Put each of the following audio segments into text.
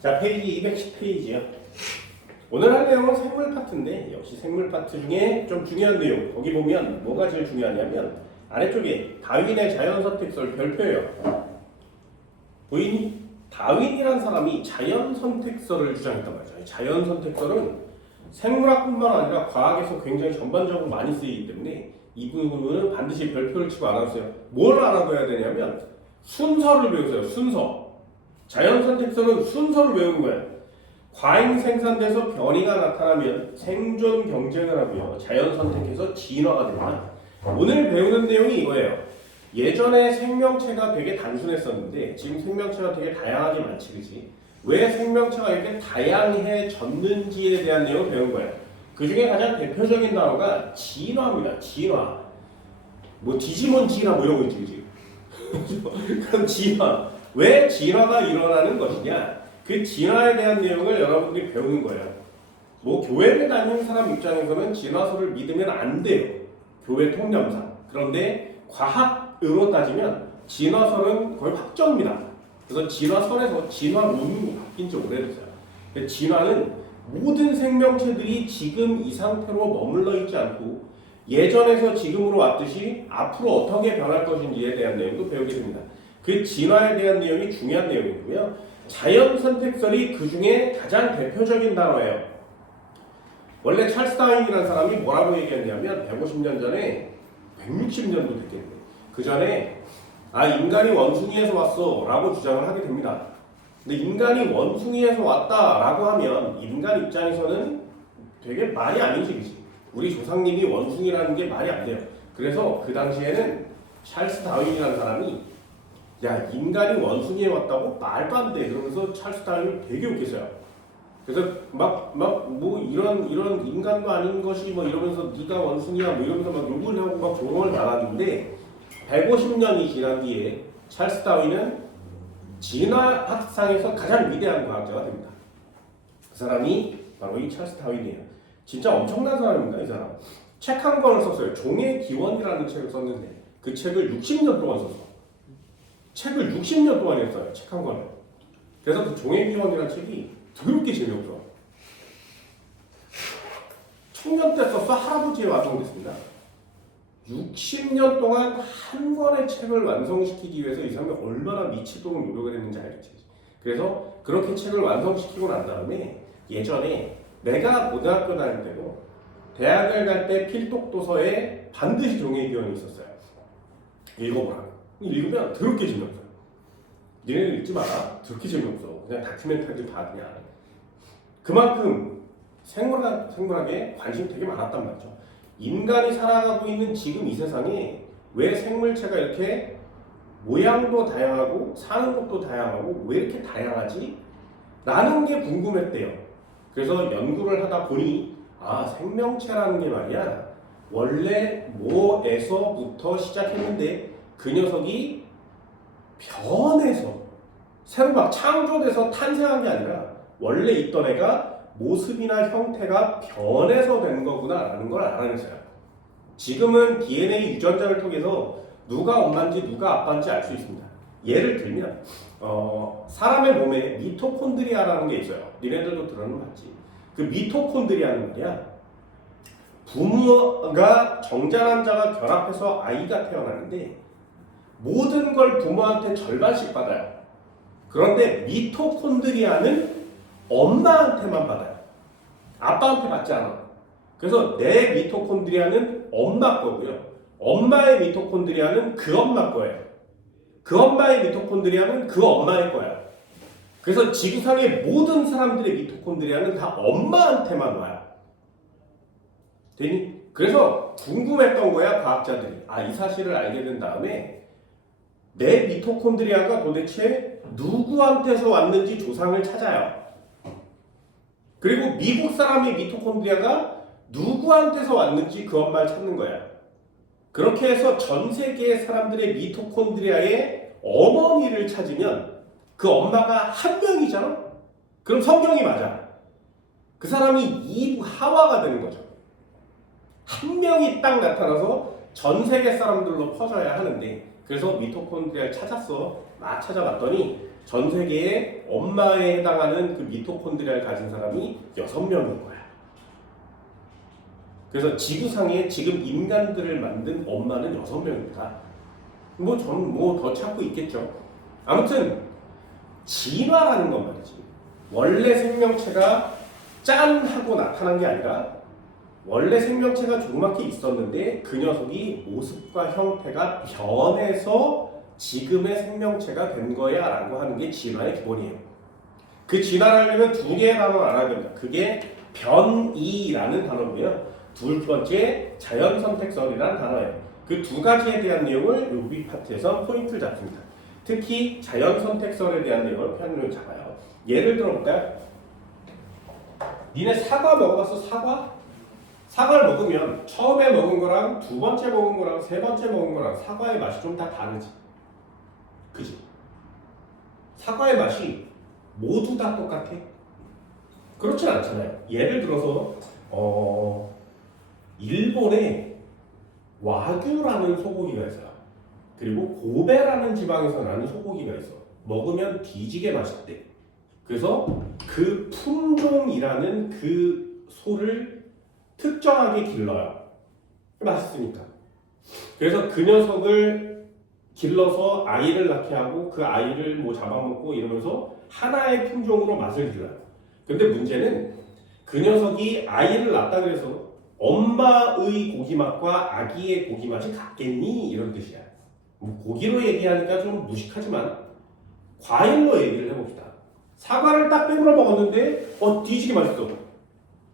자, 페이지 210페이지요. 오늘 할 내용은 생물 파트인데 역시 생물 파트 중에 좀 중요한 내용. 거기 보면 뭐가 제일 중요하냐면 아래쪽에 다윈의 자연선택설 별표예요. 보이니? 다윈이란 사람이 자연선택설을 주장했단 말이죠. 자연선택설은 생물학뿐만 아니라 과학에서 굉장히 전반적으로 많이 쓰이기 때문에 이 부분은 반드시 별표를 치고 알아두세요. 뭘 알아둬야 되냐면 순서를 배우세요. 순서. 자연선택설은 순서를 외우는 거예요. 과잉 생산돼서 변이가 나타나면 생존 경쟁을 하고요. 자연선택해서 진화가 됩니다. 오늘 배우는 내용이 이거예요. 예전에 생명체가 되게 단순했었는데 지금 생명체가 되게 다양하게 많지, 그치? 왜 생명체가 이렇게 다양해졌는지에 대한 내용을 배운 거예요. 그 중에 가장 대표적인 단어가 진화입니다. 진화. 뭐 디지몬 진화 뭐 이런 거 있지, 그치? 그럼 진화. 왜 진화가 일어나는 것이냐? 그 진화에 대한 내용을 여러분들이 배우는 거예요. 뭐 교회를 다니는 사람 입장에서는 진화설을 믿으면 안 돼요. 교회 통념상. 그런데 과학으로 따지면 진화설은 거의 확정입니다. 그래서 진화설에서 진화론으로 바뀐 지 오래됐어요. 진화는 모든 생명체들이 지금 이 상태로 머물러 있지 않고 예전에서 지금으로 왔듯이 앞으로 어떻게 변할 것인지에 대한 내용도 배우게 됩니다. 그 진화에 대한 내용이 중요한 내용이고요. 자연선택설이 그 중에 가장 대표적인 단어예요. 원래 찰스 다윈이라는 사람이 뭐라고 얘기했냐면 150년 전에 160년도 됐겠네. 그 전에 인간이 원숭이에서 왔어 라고 주장을 하게 됩니다. 근데 인간이 원숭이에서 왔다 라고 하면 인간 입장에서는 되게 말이 아니지, 그치? 우리 조상님이 원숭이라는 게 말이 안 돼요. 그래서 그 당시에는 찰스 다윈이라는 사람이 야, 인간이 원숭이에 왔다고? 말도 안 돼. 그러면서 찰스 다윈이 되게 웃겼어요. 그래서 뭐 이런 인간도 아닌 것이 뭐 이러면서 네가 원숭이야 뭐 이러면서 막 욕을 하고 막 조롱을 당하는데 150년이 지난 뒤에 찰스 다윈은 진화학상에서 가장 위대한 과학자가 됩니다. 그 사람이 바로 이 찰스 다윈이에요. 진짜 엄청난 사람입니다, 이 사람. 책 한 권을 썼어요. 종의 기원이라는 책을 썼는데 그 책을 60년 동안 썼어. 책을 60년 동안 했어요. 책 한 권을. 그래서 그 종의 기원이라는 책이 더럽게 재미없어. 청년 때 써서 할아버지에 완성됐습니다. 60년 동안 한 권의 책을 완성시키기 위해서 이 사람이 얼마나 미치도록 노력을 했는지 알겠지. 그래서 그렇게 책을 완성시키고 난 다음에 예전에 내가 고등학교 다닐 때도 대학을 갈 때 필독 도서에 반드시 종의 기원이 있었어요. 읽어보라고. 읽으면 더럽게 재미없어요. 니네는 읽지 마라. 더럽게 재미없어. 그냥 다큐멘터리 봐 그냥. 그만큼 생물학에 관심이 되게 많았단 말이죠. 인간이 살아가고 있는 지금 이 세상에 왜 생물체가 이렇게 모양도 다양하고 사는 것도 다양하고 왜 이렇게 다양하지? 라는 게 궁금했대요. 그래서 연구를 하다 보니 생명체라는 게 말이야 원래 뭐에서부터 시작했는데 그 녀석이 변해서 새로 막 창조돼서 탄생한 게 아니라 원래 있던 애가 모습이나 형태가 변해서 된 거구나 라는 걸 알아냈어요. 지금은 DNA 유전자를 통해서 누가 엄마인지 누가 아빠인지 알 수 있습니다. 예를 들면 사람의 몸에 미토콘드리아라는 게 있어요. 니네들도 들어는 봤지. 그 미토콘드리아는 말이야 부모가 정자란자가 결합해서 아이가 태어나는데 모든 걸 부모한테 절반씩 받아요. 그런데 미토콘드리아는 엄마한테만 받아요. 아빠한테 받지 않아. 그래서 내 미토콘드리아는 엄마 거고요. 엄마의 미토콘드리아는 그 엄마 거예요. 그 엄마의 미토콘드리아는 그 엄마의 거예요. 그래서 지구상의 모든 사람들의 미토콘드리아는 다 엄마한테만 와요. 되니? 그래서 궁금했던 거야, 과학자들이. 이 사실을 알게 된 다음에 내 미토콘드리아가 도대체 누구한테서 왔는지 조상을 찾아요. 그리고 미국 사람의 미토콘드리아가 누구한테서 왔는지 그 엄마를 찾는 거야. 그렇게 해서 전 세계의 사람들의 미토콘드리아의 어머니를 찾으면 그 엄마가 한 명이잖아? 그럼 성경이 맞아. 그 사람이 이브 하와가 되는 거죠. 한 명이 딱 나타나서 전 세계 사람들로 퍼져야 하는데 그래서 미토콘드리아를 찾았어. 막 찾아봤더니 전 세계에 엄마에 해당하는 그 미토콘드리아를 가진 사람이 6명인 거야. 그래서 지구상에 지금 인간들을 만든 엄마는 6명입니다. 뭐 저는 뭐 더 찾고 있겠죠. 아무튼 진화라는 건 말이지. 원래 생명체가 짠 하고 나타난 게 아니라 원래 생명체가 조그맣게 있었는데 그 녀석이 모습과 형태가 변해서 지금의 생명체가 된 거야 라고 하는 게 진화의 기본이에요. 그 진화를 하려면 두 개의 단어를 알아야 됩니다. 그게 변이라는 단어고요. 두 번째 자연선택설이라는 단어예요. 그 두 가지에 대한 내용을 여기 파트에서 포인트를 잡습니다. 특히 자연선택설에 대한 내용을 편으로 잡아요. 예를 들어볼까요? 니네 사과 먹어봤어? 사과? 사과를 먹으면 처음에 먹은 거랑 두 번째 먹은 거랑 세 번째 먹은 거랑 사과의 맛이 좀 다 다르지. 그지? 사과의 맛이 모두 다 똑같아? 그렇진 않잖아요. 예를 들어서 일본에 와규라는 소고기가 있어요. 그리고 고베라는 지방에서 나는 소고기가 있어. 먹으면 뒤지게 맛있대. 그래서 그 품종이라는 그 소를 특정하게 길러요. 맛있으니까. 그래서 그 녀석을 길러서 아이를 낳게 하고 그 아이를 뭐 잡아먹고 이러면서 하나의 품종으로 맛을 길러요. 근데 문제는 그 녀석이 아이를 낳았다 그래서 엄마의 고기 맛과 아기의 고기 맛이 같겠니? 이런 뜻이야. 뭐 고기로 얘기하니까 좀 무식하지만 과일로 얘기를 해봅시다. 사과를 딱 빼물어 먹었는데 뒤지게 맛있어.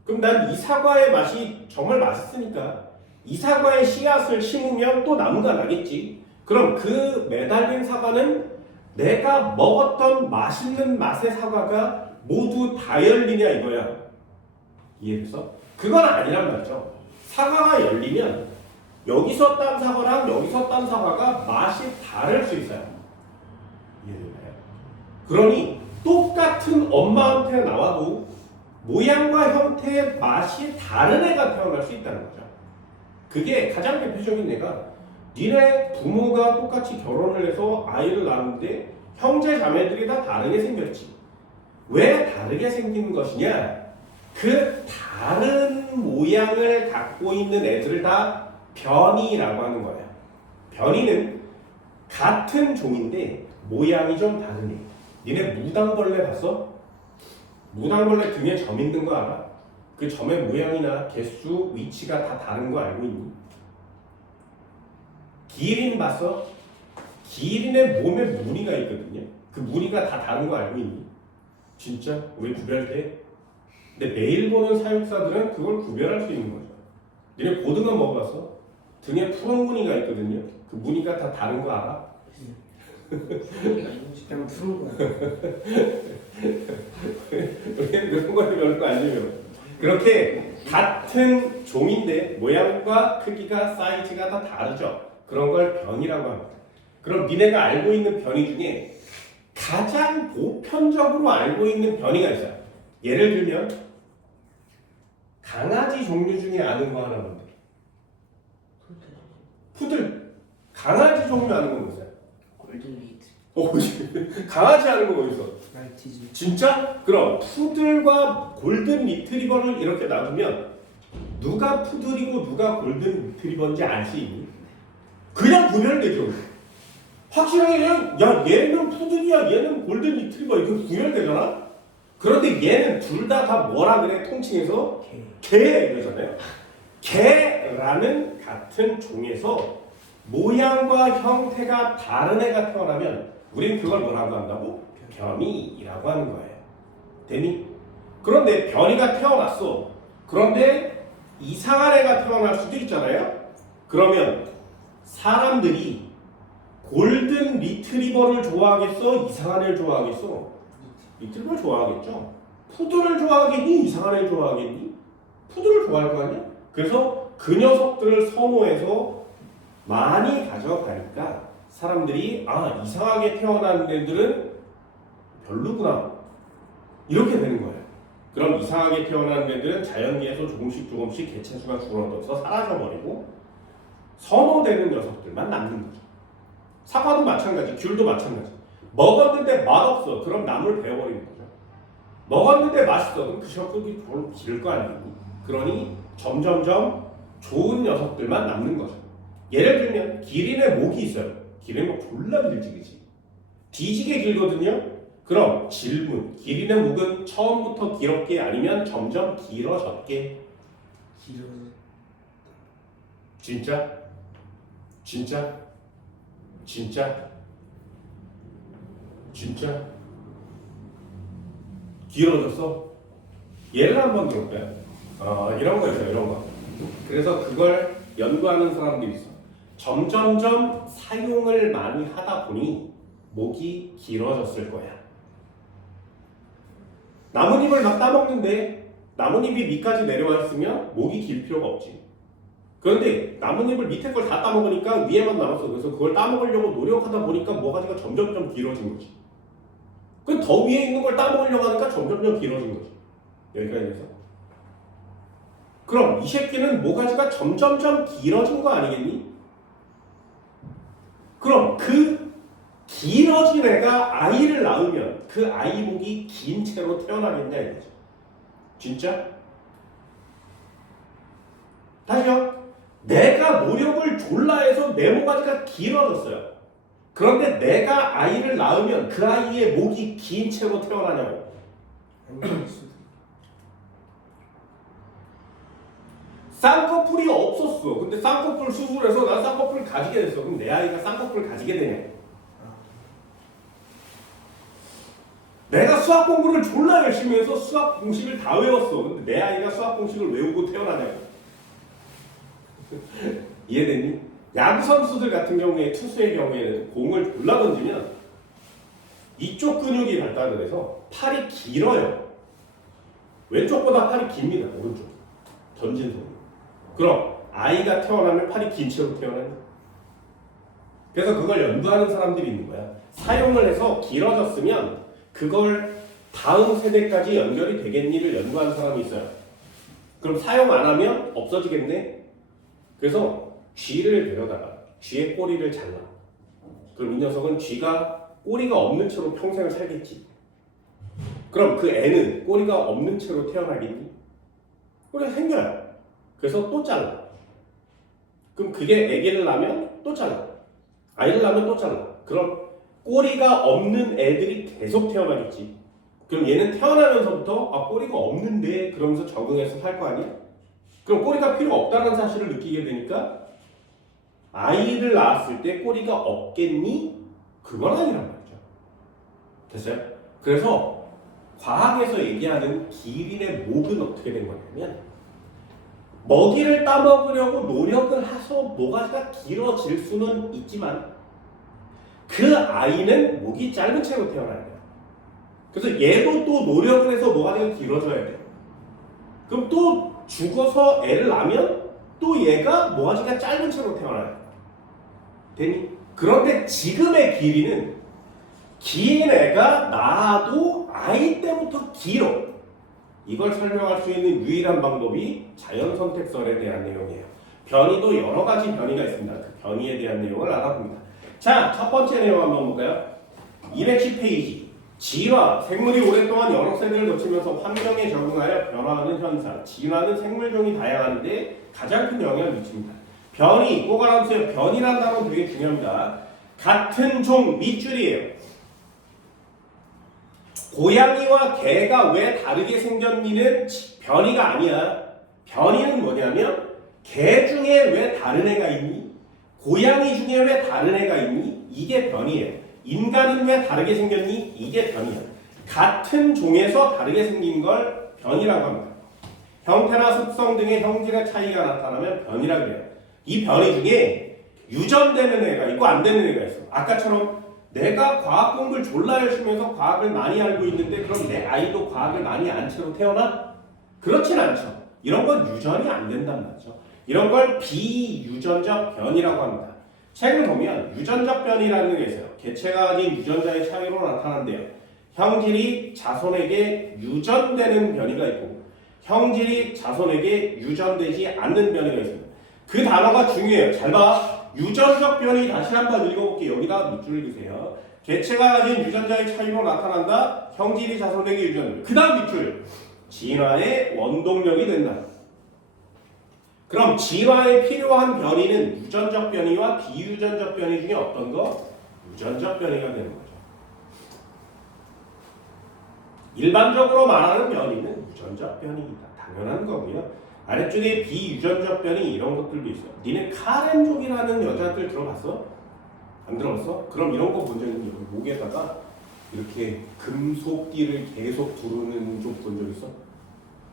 그럼 난 이 사과의 맛이 정말 맛있으니까 이 사과의 씨앗을 심으면 또 나무가 나겠지. 그럼 그 매달린 사과는 내가 먹었던 맛있는 맛의 사과가 모두 다 열리냐 이거야. 이해됐어? 그건 아니란 말이죠. 사과가 열리면 여기서 딴 사과랑 여기서 딴 사과가 맛이 다를 수 있어요. 이해되나요? 그러니 똑같은 엄마한테 나와도 모양과 형태의 맛이 다른 애가 태어날 수 있다는 거죠. 그게 가장 대표적인 예가 니네 부모가 똑같이 결혼을 해서 아이를 낳았는데 형제 자매들이 다 다르게 생겼지. 왜 다르게 생긴 것이냐? 그 다른 모양을 갖고 있는 애들을 다 변이라고 하는 거예요. 변이는 같은 종인데 모양이 좀 다르네. 니네 무당벌레 봤어? 무당벌레 등에 점 있는 거 알아? 그 점의 모양이나 개수, 위치가 다 다른 거 알고 있니? 기린 봤어? 기린의 몸에 무늬가 있거든요. 그 무늬가 다 다른 거 알고 있니? 진짜? 왜 구별돼? 근데 매일 보는 사육사들은 그걸 구별할 수 있는 거죠. 얘네 고등어 먹어봤어? 등에 푸른 무늬가 있거든요. 그 무늬가 다 다른 거 알아? 그냥 푸른 거야. 왜 그런 거에 별거 아니에요. 그렇게 같은 종인데 모양과 크기가 사이즈가 다 다르죠. 그런 걸 변이라고 합니다. 그럼 니네가 알고 있는 변이 중에 가장 보편적으로 알고 있는 변이가 있어요. 예를 들면 강아지 종류 중에 아는 거 하나 뭔데? 푸들. 강아지 종류 아는 건 뭐세요? 골든 리트. 강아지 아는 거 어디서? 라이티즈. 진짜? 그럼 푸들과 골든 리트리버를 이렇게 놔두면 누가 푸들이고 누가 골든 리트리버인지 알 수 있니? 그냥 구별되죠. 확실하게 그냥 야 얘는 푸들이야 얘는 골든 리트리버 이거 구별되잖아? 그런데 얘는 둘 다 뭐라 그래 통칭해서? 개 이러잖아요. 개라는 같은 종에서 모양과 형태가 다른 애가 태어나면 우리는 그걸 뭐라고 한다고? 변이라고 하는 거예요. 되니? 그런데 변이가 태어났어. 그런데 이상한 애가 태어날 수도 있잖아요. 그러면 사람들이 골든 리트리버를 좋아하겠어? 이상한 애를 좋아하겠어? 리트리버를 좋아하겠죠. 푸들을 좋아하겠니? 이상한 애를 좋아하겠니? 푸들을 좋아할 거 아니야? 그래서 그 녀석들을 선호해서 많이 가져가니까 사람들이 이상하게 태어난 애들은 별로구나 이렇게 되는 거예요. 그럼 이상하게 태어난 애들은 자연계에서 조금씩 개체수가 줄어들어서 사라져버리고 선호되는 녀석들만 남는 거죠. 사과도 마찬가지, 귤도 마찬가지. 먹었는데 맛없어. 그럼 나물 베어버리는 거죠. 먹었는데 맛있어. 그럼 그 젓가락이 별로 기를 거 아니니? 그러니 점점점 좋은 녀석들만 남는 거죠. 예를 들면 기린의 목이 있어요. 기린의 목 졸라 길지, 그치? 뒤지게 길거든요. 그럼 질문. 기린의 목은 처음부터 길었게 아니면 점점 길어졌게? 길어. 진짜? 진짜? 진짜? 진짜? 길어졌어? 예를 한번 들어볼까요? 이런 거 있어요, 이런 거. 그래서 그걸 연구하는 사람들이 있어. 점점점 사용을 많이 하다 보니 목이 길어졌을 거야. 나뭇잎을 막 따먹는데 나뭇잎이 밑까지 내려와 있으면 목이 길 필요가 없지. 그런데 나뭇잎을 밑에 걸 다 따먹으니까 위에만 남았어. 그래서 그걸 따먹으려고 노력하다 보니까 모가지가 점점점 길어진 거지. 그 더 위에 있는 걸 따먹으려고 하니까 점점점 길어진 거지. 여기까지 해서. 그럼 이 새끼는 모가지가 점점점 길어진 거 아니겠니? 그럼 그 길어진 애가 아이를 낳으면 그 아이 목이 긴 채로 태어나겠냐 이거죠. 진짜? 다시요. 내가 노력을 졸라 해서 내 모가지가 길어졌어요. 그런데 내가 아이를 낳으면 그 아이의 목이 긴 채로 태어나냐고. 쌍꺼풀이 없었어. 근데 쌍꺼풀 수술해서 난 쌍꺼풀을 가지게 됐어. 그럼 내 아이가 쌍꺼풀을 가지게 되냐? 내가 수학 공부를 졸라 열심히 해서 수학 공식을 다 외웠어. 근데 내 아이가 수학 공식을 외우고 태어나냐고. 이해되니? 야구 선수들 같은 경우에 투수의 경우에는 공을 졸라 던지면 이쪽 근육이 발달을 해서 팔이 길어요. 왼쪽보다 팔이 깁니다. 오른쪽. 던진 손. 그럼 아이가 태어나면 팔이 긴 채로 태어나요. 그래서 그걸 연구하는 사람들이 있는 거야. 사용을 해서 길어졌으면 그걸 다음 세대까지 연결이 되겠니를 연구하는 사람이 있어요. 그럼 사용 안 하면 없어지겠네? 그래서 쥐를 데려다가 쥐의 꼬리를 잘라. 그럼 이 녀석은 쥐가 꼬리가 없는 채로 평생을 살겠지. 그럼 그 애는 꼬리가 없는 채로 태어나겠니? 꼬리가 생겨요. 그래서 또 잘라. 그럼 그게 애기를 낳으면 또 잘라. 아이를 낳으면 또 잘라. 그럼 꼬리가 없는 애들이 계속 태어나겠지. 그럼 얘는 태어나면서부터 꼬리가 없는데 그러면서 적응해서 살 거 아니야? 그럼 꼬리가 필요 없다는 사실을 느끼게 되니까 아이를 낳았을 때 꼬리가 없겠니? 그건 아니란 말이죠. 됐어요? 그래서 과학에서 얘기하는 기린의 목은 어떻게 된 거냐면 먹이를 따먹으려고 노력을 해서 모가지가 길어질 수는 있지만 그 아이는 목이 짧은 채로 태어나야 돼요. 그래서 얘도 또 노력을 해서 모가지가 길어져야 돼요. 그럼 또 죽어서 애를 낳으면 또 얘가 모가지가 짧은 채로 태어나요. 되니? 그런데 지금의 길이는 긴 애가 낳아도 아이 때부터 길어. 이걸 설명할 수 있는 유일한 방법이 자연선택설에 대한 내용이에요. 변이도 여러 가지 변이가 있습니다. 그 변이에 대한 내용을 알아봅니다. 자, 첫 번째 내용 한번 볼까요? 210페이지. 진화, 생물이 오랫동안 여러 세대를 거치면서 환경에 적응하여 변화하는 현상. 진화는 생물종이 다양한데 가장 큰 영향을 미칩니다. 변이, 꼭 알아두세요. 변이라는 단어는 되게 중요합니다. 같은 종 밑줄이에요. 고양이와 개가 왜 다르게 생겼니는 변이가 아니야. 변이는 뭐냐면 개 중에 왜 다른 애가 있니? 고양이 중에 왜 다른 애가 있니? 이게 변이에요. 인간은 왜 다르게 생겼니? 이게 변이야. 같은 종에서 다르게 생긴 걸 변이라고 합니다. 형태나 습성 등의 형질의 차이가 나타나면 변이라고 해요. 이 변이 중에 유전되는 애가 있고 안 되는 애가 있어. 아까처럼 내가 과학 공부를 졸라 열심히 해서 과학을 많이 알고 있는데 그럼 내 아이도 과학을 많이 안 채로 태어나? 그렇진 않죠. 이런 건 유전이 안 된단 말이죠. 이런 걸 비유전적 변이라고 합니다. 책을 보면 유전적 변이라는 게 있어요. 개체가 가진 유전자의 차이로 나타난대요. 형질이 자손에게 유전되는 변이가 있고 형질이 자손에게 유전되지 않는 변이가 있습니다. 그 단어가 중요해요. 잘 봐. 유전적 변이 다시 한번 읽어볼게요. 여기다 밑줄을 그세요. 개체가 가진 유전자의 차이로 나타난다. 형질이 자손에게 유전자. 그 다음 밑줄. 진화의 원동력이 된다. 그럼 진화에 필요한 변이는 유전적 변이와 비유전적 변이 중에 어떤 거? 유전적 변이가 되는 거죠. 일반적으로 말하는 변이는 유전적 변이이다. 당연한 거고요. 아래쪽에 비유전적 변이 이런 것들도 있어요. 니네 카렌족이라는 여자들 들어봤어? 안 들어봤어? 그럼 이런 거 본 적 있니? 여기 목에다가 이렇게 금속띠를 계속 두르는 쪽 본 적 있어?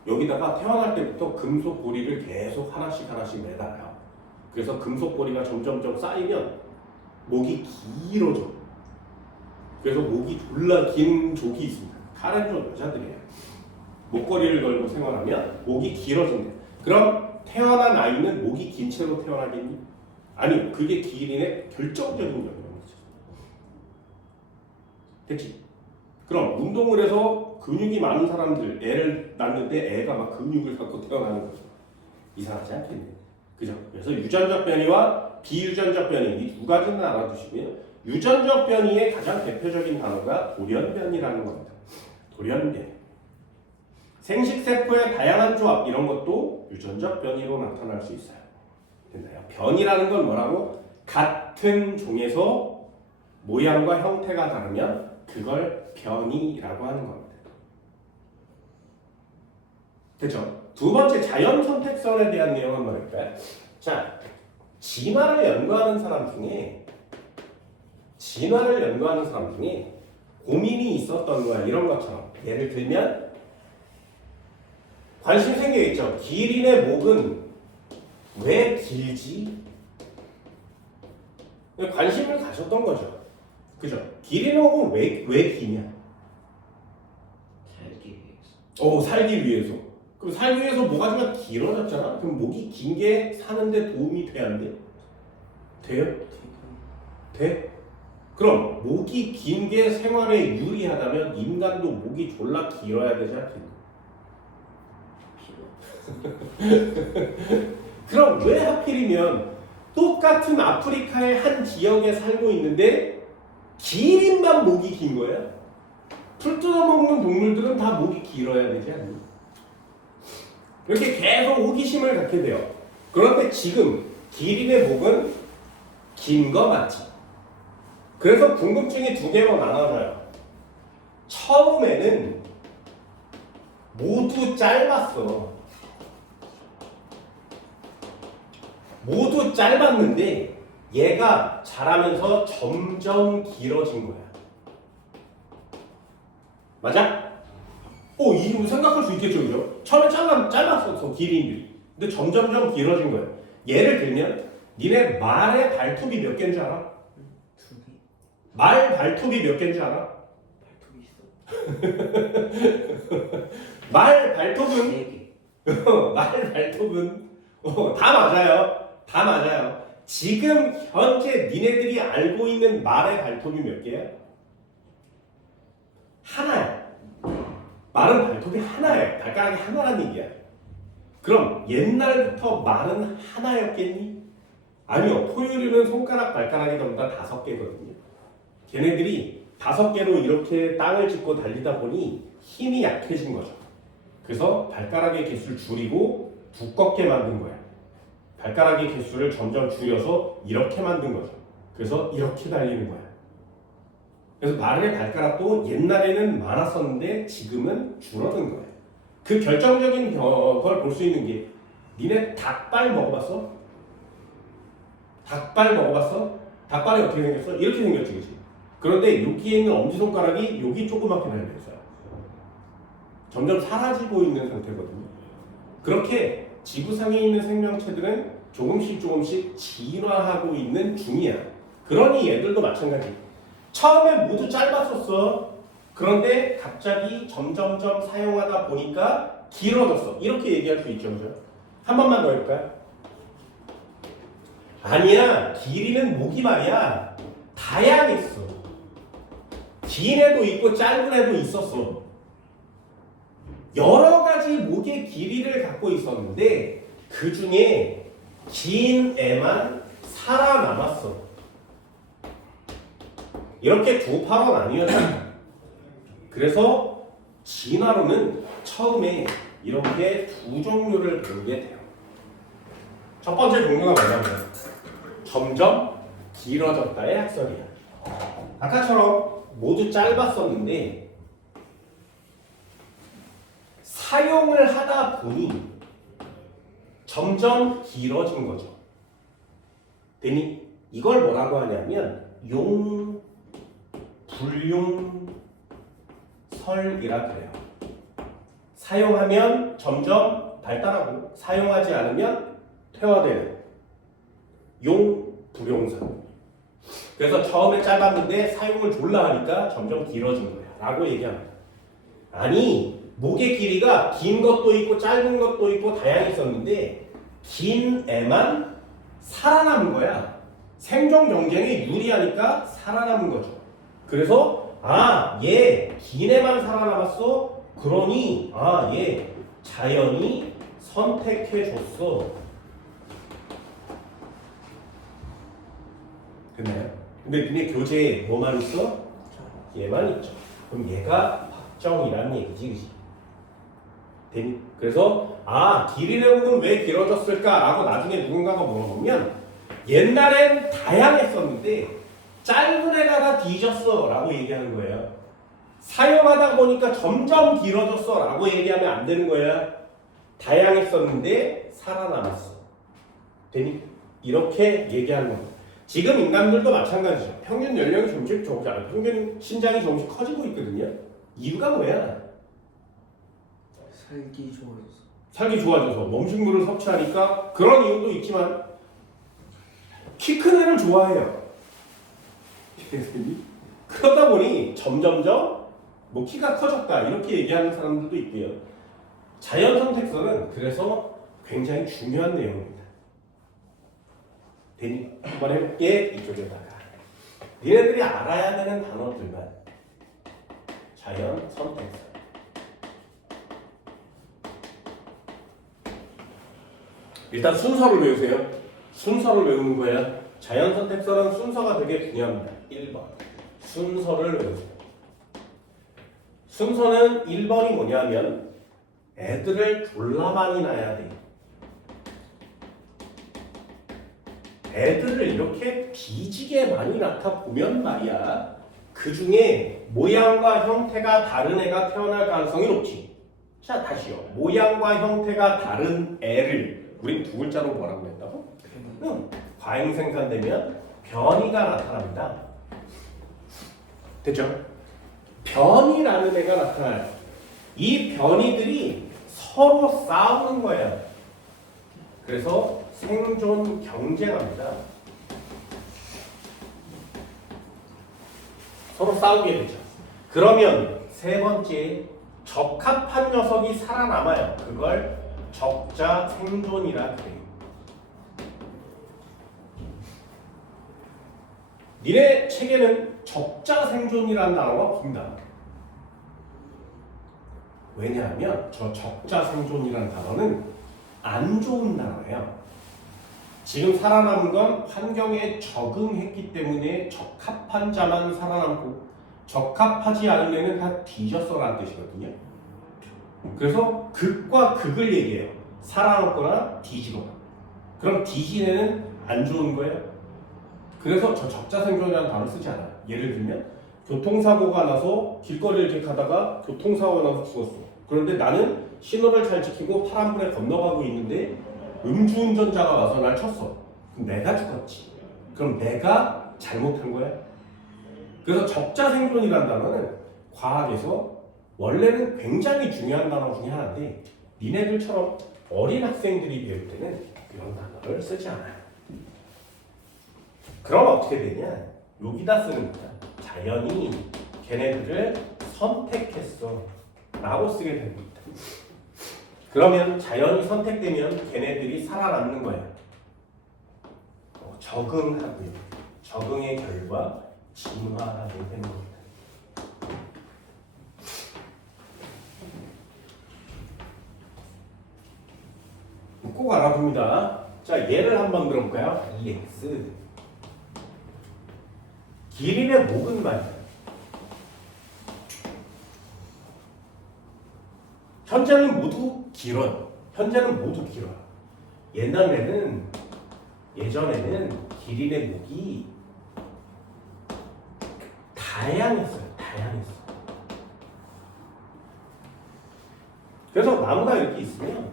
여기다가 태어날 때부터 금속 고리를 계속 하나씩 매달아요. 그래서 금속 고리가 점점점 쌓이면 목이 길어져. 그래서 목이 졸라 긴 족이 있습니다. 카렌족 여자들이에요. 목걸이를 걸고 생활하면 목이 길어진대. 그럼 태어난 아이는 목이 긴 채로 태어나겠니? 아니, 그게 기린의 결정적인 영역이죠. 됐지? 그럼 운동을 해서 근육이 많은 사람들, 애를 낳는데 애가 막 근육을 갖고 태어나는 거죠. 이상하지 않겠네. 그죠? 그래서 유전적 변이와 비유전적 변이 이 두 가지는 알아두시고요. 유전적 변이의 가장 대표적인 단어가 돌연변이라는 겁니다. 돌연변이. 생식세포의 다양한 조합 이런 것도 유전적 변이로 나타날 수 있어요. 됐나요? 변이라는 건 뭐라고? 같은 종에서 모양과 형태가 다르면 그걸 변이라고 하는 겁니다. 됐죠? 두 번째 자연 선택선에 대한 내용 한번 해볼까요? 자, 진화를 연구하는 사람 중에 고민이 있었던 거야. 이런 것처럼 예를 들면 관심 생기겠죠. 기린의 목은 왜 길지? 관심을 가졌던 거죠. 그죠? 기린의 목은 왜 기냐? 살기 위해서. 살기 위해서. 그럼 살기 위해서 모가지가 길어졌잖아. 그럼 목이 긴 게 사는데 도움이 돼, 안 돼? 돼요? 돼? 그럼 목이 긴 게 생활에 유리하다면 인간도 목이 졸라 길어야 되지 않겠나? 그럼 왜 하필이면 똑같은 아프리카의 한 지역에 살고 있는데 기린만 목이 긴 거야? 풀 뜯어먹는 동물들은 다 목이 길어야 되지 않니? 이렇게 계속 호기심을 갖게 돼요. 그런데 지금 기린의 목은 긴 거 맞지? 그래서 궁금증이 두 개로 나눠져요. 처음에는 모두 짧았어. 모두 짧았는데 얘가 자라면서 점점 길어진 거야. 맞아? 이거 생각할 수 있겠죠, 그죠? 처음에 짧았었어, 기린들이. 근데 점점점 길어진 거야. 예를 들면 니네 말의 발톱이 몇 개인 줄 알아? 2개. 말 발톱이 몇 개인 줄 알아? 발톱이 있어. 말 발톱은 4개. 말 발톱은 다 맞아요. 다 맞아요. 지금 현재 니네들이 알고 있는 말의 발톱이 몇 개야? 하나야. 말은 발톱이 하나예요. 발가락이 하나라는 얘기야. 그럼 옛날부터 말은 하나였겠니? 아니요. 포유류는 손가락, 발가락이 전부 다 5개거든요. 걔네들이 5개로 이렇게 땅을 짚고 달리다 보니 힘이 약해진 거죠. 그래서 발가락의 개수를 줄이고 두껍게 만든 거야. 발가락의 개수를 점점 줄여서 이렇게 만든 거죠. 그래서 이렇게 달리는 거야. 그래서 말의 발가락도 옛날에는 많았었는데 지금은 줄어든 거예요. 그 결정적인 걸 볼 수 있는 게 니네 닭발 먹어봤어? 닭발 먹어봤어? 닭발이 어떻게 생겼어? 이렇게 생겼지, 그치? 그런데 여기에 있는 엄지손가락이 여기 조그맣게 달려있어요. 점점 사라지고 있는 상태거든요. 그렇게 지구상에 있는 생명체들은 조금씩 진화하고 있는 중이야. 그러니 얘들도 마찬가지. 처음에 모두 짧았었어. 그런데 갑자기 점점점 사용하다 보니까 길어졌어. 이렇게 얘기할 수 있죠, 그죠? 한 번만 더 해볼까요? 아니야, 길이는 목이 말이야 다양했어. 긴 애도 있고 짧은 애도 있었어. 여러 가지 목의 길이를 갖고 있었는데 그 중에 긴 애만 살아남았어. 이렇게 두 파로 나뉘어져요. 그래서 진화론은 처음에 이렇게 두 종류를 배우게 돼요. 첫 번째 종류가 뭐냐면 점점 길어졌다의 학설이야. 아까처럼 모두 짧았었는데 사용을 하다 보니 점점 길어진 거죠. 되니 이걸 뭐라고 하냐면 용, 불용, 설이라 그래요. 사용하면 점점 발달하고 사용하지 않으면 퇴화되는 용, 불용설. 그래서 처음에 짧았는데 사용을 졸라 하니까 점점 길어진 거야 라고 얘기합니다. 아니 목의 길이가 긴 것도 있고 짧은 것도 있고 다양했었는데 긴 애만 살아남은 거야. 생존 경쟁에 유리하니까 살아남은 거죠. 그래서 얘 긴 애만 살아남았어. 그러니 얘 자연이 선택해줬어. 됐나요? 근데 니네 교재에 뭐만 있어? 얘만 있죠. 그럼 얘가 확정이라는 얘기지, 그지? 되니? 그래서 길이의 부분 왜 길어졌을까라고 나중에 누군가가 물어보면 옛날엔 다양했었는데 짧은 애가 다 뒤졌어 라고 얘기하는 거예요. 사용하다 보니까 점점 길어졌어 라고 얘기하면 안 되는 거야. 다양했었는데 살아남았어. 되니? 이렇게 얘기하는 겁니다. 지금 인간들도 마찬가지죠. 평균 연령이 조금씩 평균 신장이 조금씩 커지고 있거든요. 이유가 뭐야? 살기 좋아져서. 살기 좋아져서 음식물을 섭취하니까 그런 이유도 있지만 키 큰 애를 좋아해요. 그러다 보니 점점점 키가 커졌다 이렇게 얘기하는 사람들도 있고요. 자연 선택설은 그래서 굉장히 중요한 내용입니다. 되니? 한번 해볼게. 이쪽에다가 얘네들이 알아야 되는 단어들만. 자연 선택설. 일단 순서를 외우세요. 순서를 외우는 거야. 자연 선택설은 순서가 되게 중요합니다. 1번. 순서를 외우세요. 순서는 1번이 뭐냐면 애들을 졸라 많이 낳아야 돼. 애들을 이렇게 뒤지게 많이 낳다 보면 말이야. 그 중에 모양과 형태가 다른 애가 태어날 가능성이 높지. 자, 다시요. 모양과 형태가 다른 애를 우린 두 글자로 뭐라고 했다고? 과잉 생산되면 변이가 나타납니다. 됐죠? 변이라는 애가 나타나요. 이 변이들이 서로 싸우는 거예요. 그래서 생존 경쟁합니다. 서로 싸우게 되죠. 그러면 세 번째, 적합한 녀석이 살아남아요. 그걸 적자 생존이라 그래요. 니네 책에는 적자 생존이라는 단어가 없습니다. 왜냐하면 저 적자 생존이라는 단어는 안 좋은 단어예요. 지금 살아남은 건 환경에 적응했기 때문에 적합한 자만 살아남고 적합하지 않은 애는 다 뒤졌어라는 뜻이거든요. 그래서 극과 극을 얘기해요. 살아남거나 뒤지거나. 그럼 뒤진 애는 안 좋은 거예요. 그래서 저 적자 생존이라는 단어를 쓰지 않아요. 예를 들면 교통사고가 나서 길거리를 이렇게 가다가 교통사고가 나서 죽었어. 그런데 나는 신호를 잘 지키고 파란불에 건너가고 있는데 음주운전자가 와서 날 쳤어. 그럼 내가 죽었지. 그럼 내가 잘못한 거야? 그래서 적자 생존이라는 단어는 과학에서 원래는 굉장히 중요한 단어 중에 하나인데 니네들처럼 어린 학생들이 배울 때는 이런 단어를 쓰지 않아요. 그럼 어떻게 되냐? 여기다 쓰는 거야. 자연이 걔네들을 선택했어 라고 쓰게 됩니다. 그러면 자연이 선택되면 걔네들이 살아남는 거예요. 적응하고요. 적응의 결과 진화하게 되는 겁니다. 꼭 알아둡니다. 자, 예를 한번 들어볼까요? EX 기린의 목은 말이야. 현재는 모두 길어요. 현재는 모두 길어요. 예전에는 기린의 목이 다양했어요. 그래서 나무가 이렇게 있으면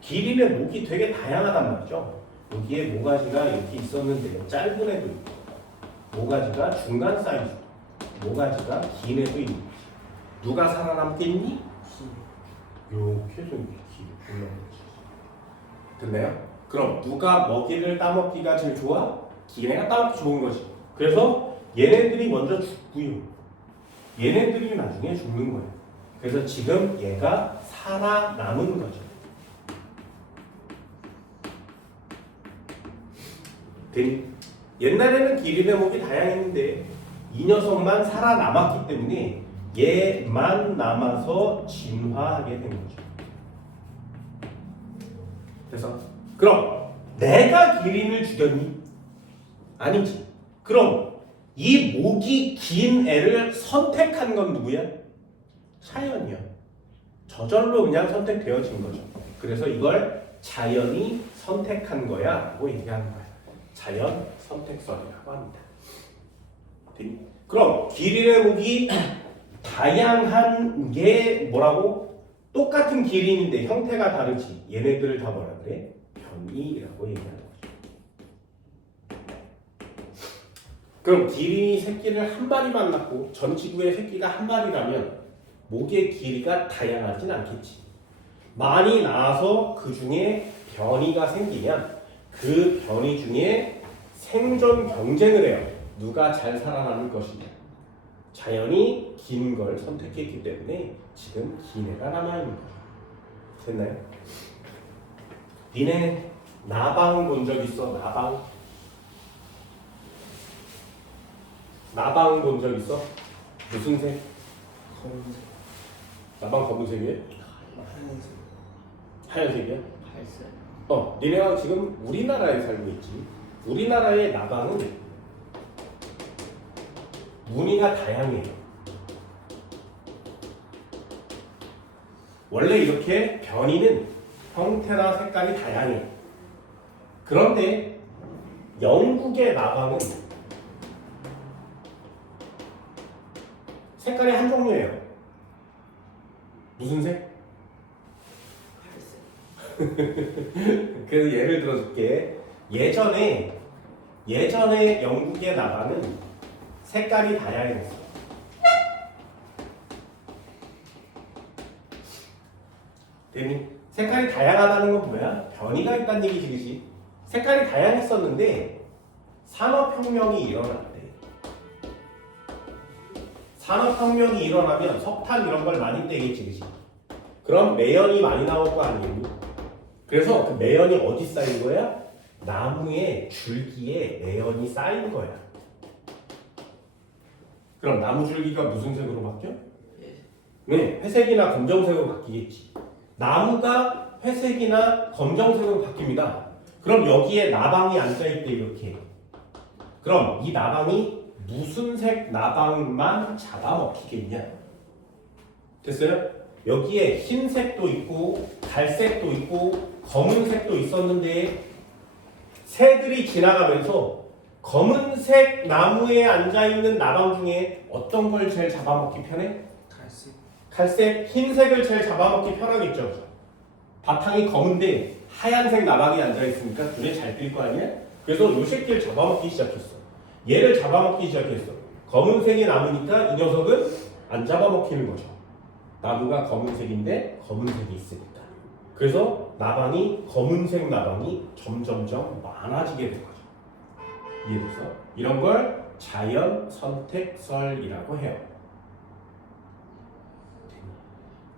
기린의 목이 되게 다양하단 말이죠. 여기에 모가지가 이렇게 있었는데요. 짧은 애도 있고, 모가지가 중간 사이즈, 모가지가 긴 애도 있는 거지. 누가 살아남겠니? 이렇게 해서 이렇게 올라오지. 됐나요? 그럼 누가 먹이를 따먹기가 제일 좋아? 긴 애가 따먹기 좋은 거지. 그래서 얘네들이 먼저 죽고요. 얘네들이 나중에 죽는 거예요. 그래서 지금 얘가 살아남은 거죠. 옛날에는 기린의 목이 다양했는데 이 녀석만 살아남았기 때문에 얘만 남아서 진화하게 된 거죠. 그래서 그럼 내가 기린을 죽였니? 아니지. 그럼 이 목이 긴 애를 선택한 건 누구야? 자연이야. 저절로 그냥 선택되어진 거죠. 그래서 이걸 자연이 선택한 거야 라고 얘기하는 거야. 자연 선택설이라고 합니다. 그럼 기린의 목이 다양한 게 뭐라고? 똑같은 기린인데 형태가 다르지. 얘네들을 다 뭐라 그래? 변이라고 얘기하는 거죠. 그럼 기린이 새끼를 한 마리만 낳고 전 지구에 새끼가 한 마리라면 목의 길이가 다양하진 않겠지. 많이 낳아서 그 중에 변이가 생기면 그 변이 중에 생존 경쟁을 해요. 누가 잘 살아남을 것이냐. 자연이 긴 걸 선택했기 때문에 지금 긴 애가 남아있는 거죠. 됐나요? 니네 나방 본 적 있어? 나방? 나방 본 적 있어? 무슨 색? 검은색. 나방 검은색이에요? 하얀색. 하얀색이야? 갈색. 니네가 지금 우리나라에 살고 있지. 우리나라의 나방은 무늬가 다양해요. 원래 이렇게 변이는 형태나 색깔이 다양해. 그런데 영국의 나방은 색깔이 한 종류예요. 무슨 색? 갈색. 그래서 예를 들어줄게. 예전에 영국의 나방은 색깔이 다양했어. 되니? 색깔이 다양하다는 건 뭐야? 변이가 있다는 얘기지, 그치? 색깔이 다양했었는데 산업혁명이 일어났대. 산업혁명이 일어나면 석탄 이런 걸 많이 떼겠지, 그치? 그럼 매연이 많이 나올 거 아니에요? 그래서 그 매연이 어디 쌓인 거야? 나무의 줄기에 매연이 쌓인 거야. 그럼 나무 줄기가 무슨 색으로 바뀌어? 네, 회색이나 검정색으로 바뀌겠지. 나무가 회색이나 검정색으로 바뀝니다. 그럼 여기에 나방이 앉아있대 이렇게. 그럼 이 나방이 무슨 색 나방만 잡아먹히겠냐? 됐어요? 여기에 흰색도 있고 갈색도 있고 검은색도 있었는데 새들이 지나가면서 검은색 나무에 앉아있는 나방 중에 어떤 걸 제일 잡아먹기 편해? 갈색. 갈색, 흰색을 제일 잡아먹기 편하겠죠. 바탕이 검은데 하얀색 나방이 앉아있으니까 눈에 잘 띌 거 아니야? 그래서 요 새끼를 잡아먹기 시작했어. 얘를 잡아먹기 시작했어. 검은색이 남으니까 이 녀석은 안 잡아먹히는 거죠. 나무가 검은색인데 검은색이 있으니까. 그래서 검은색 나방이 점점점 많아지게 된 거죠. 이해돼서? 이런 걸 자연 선택설이라고 해요.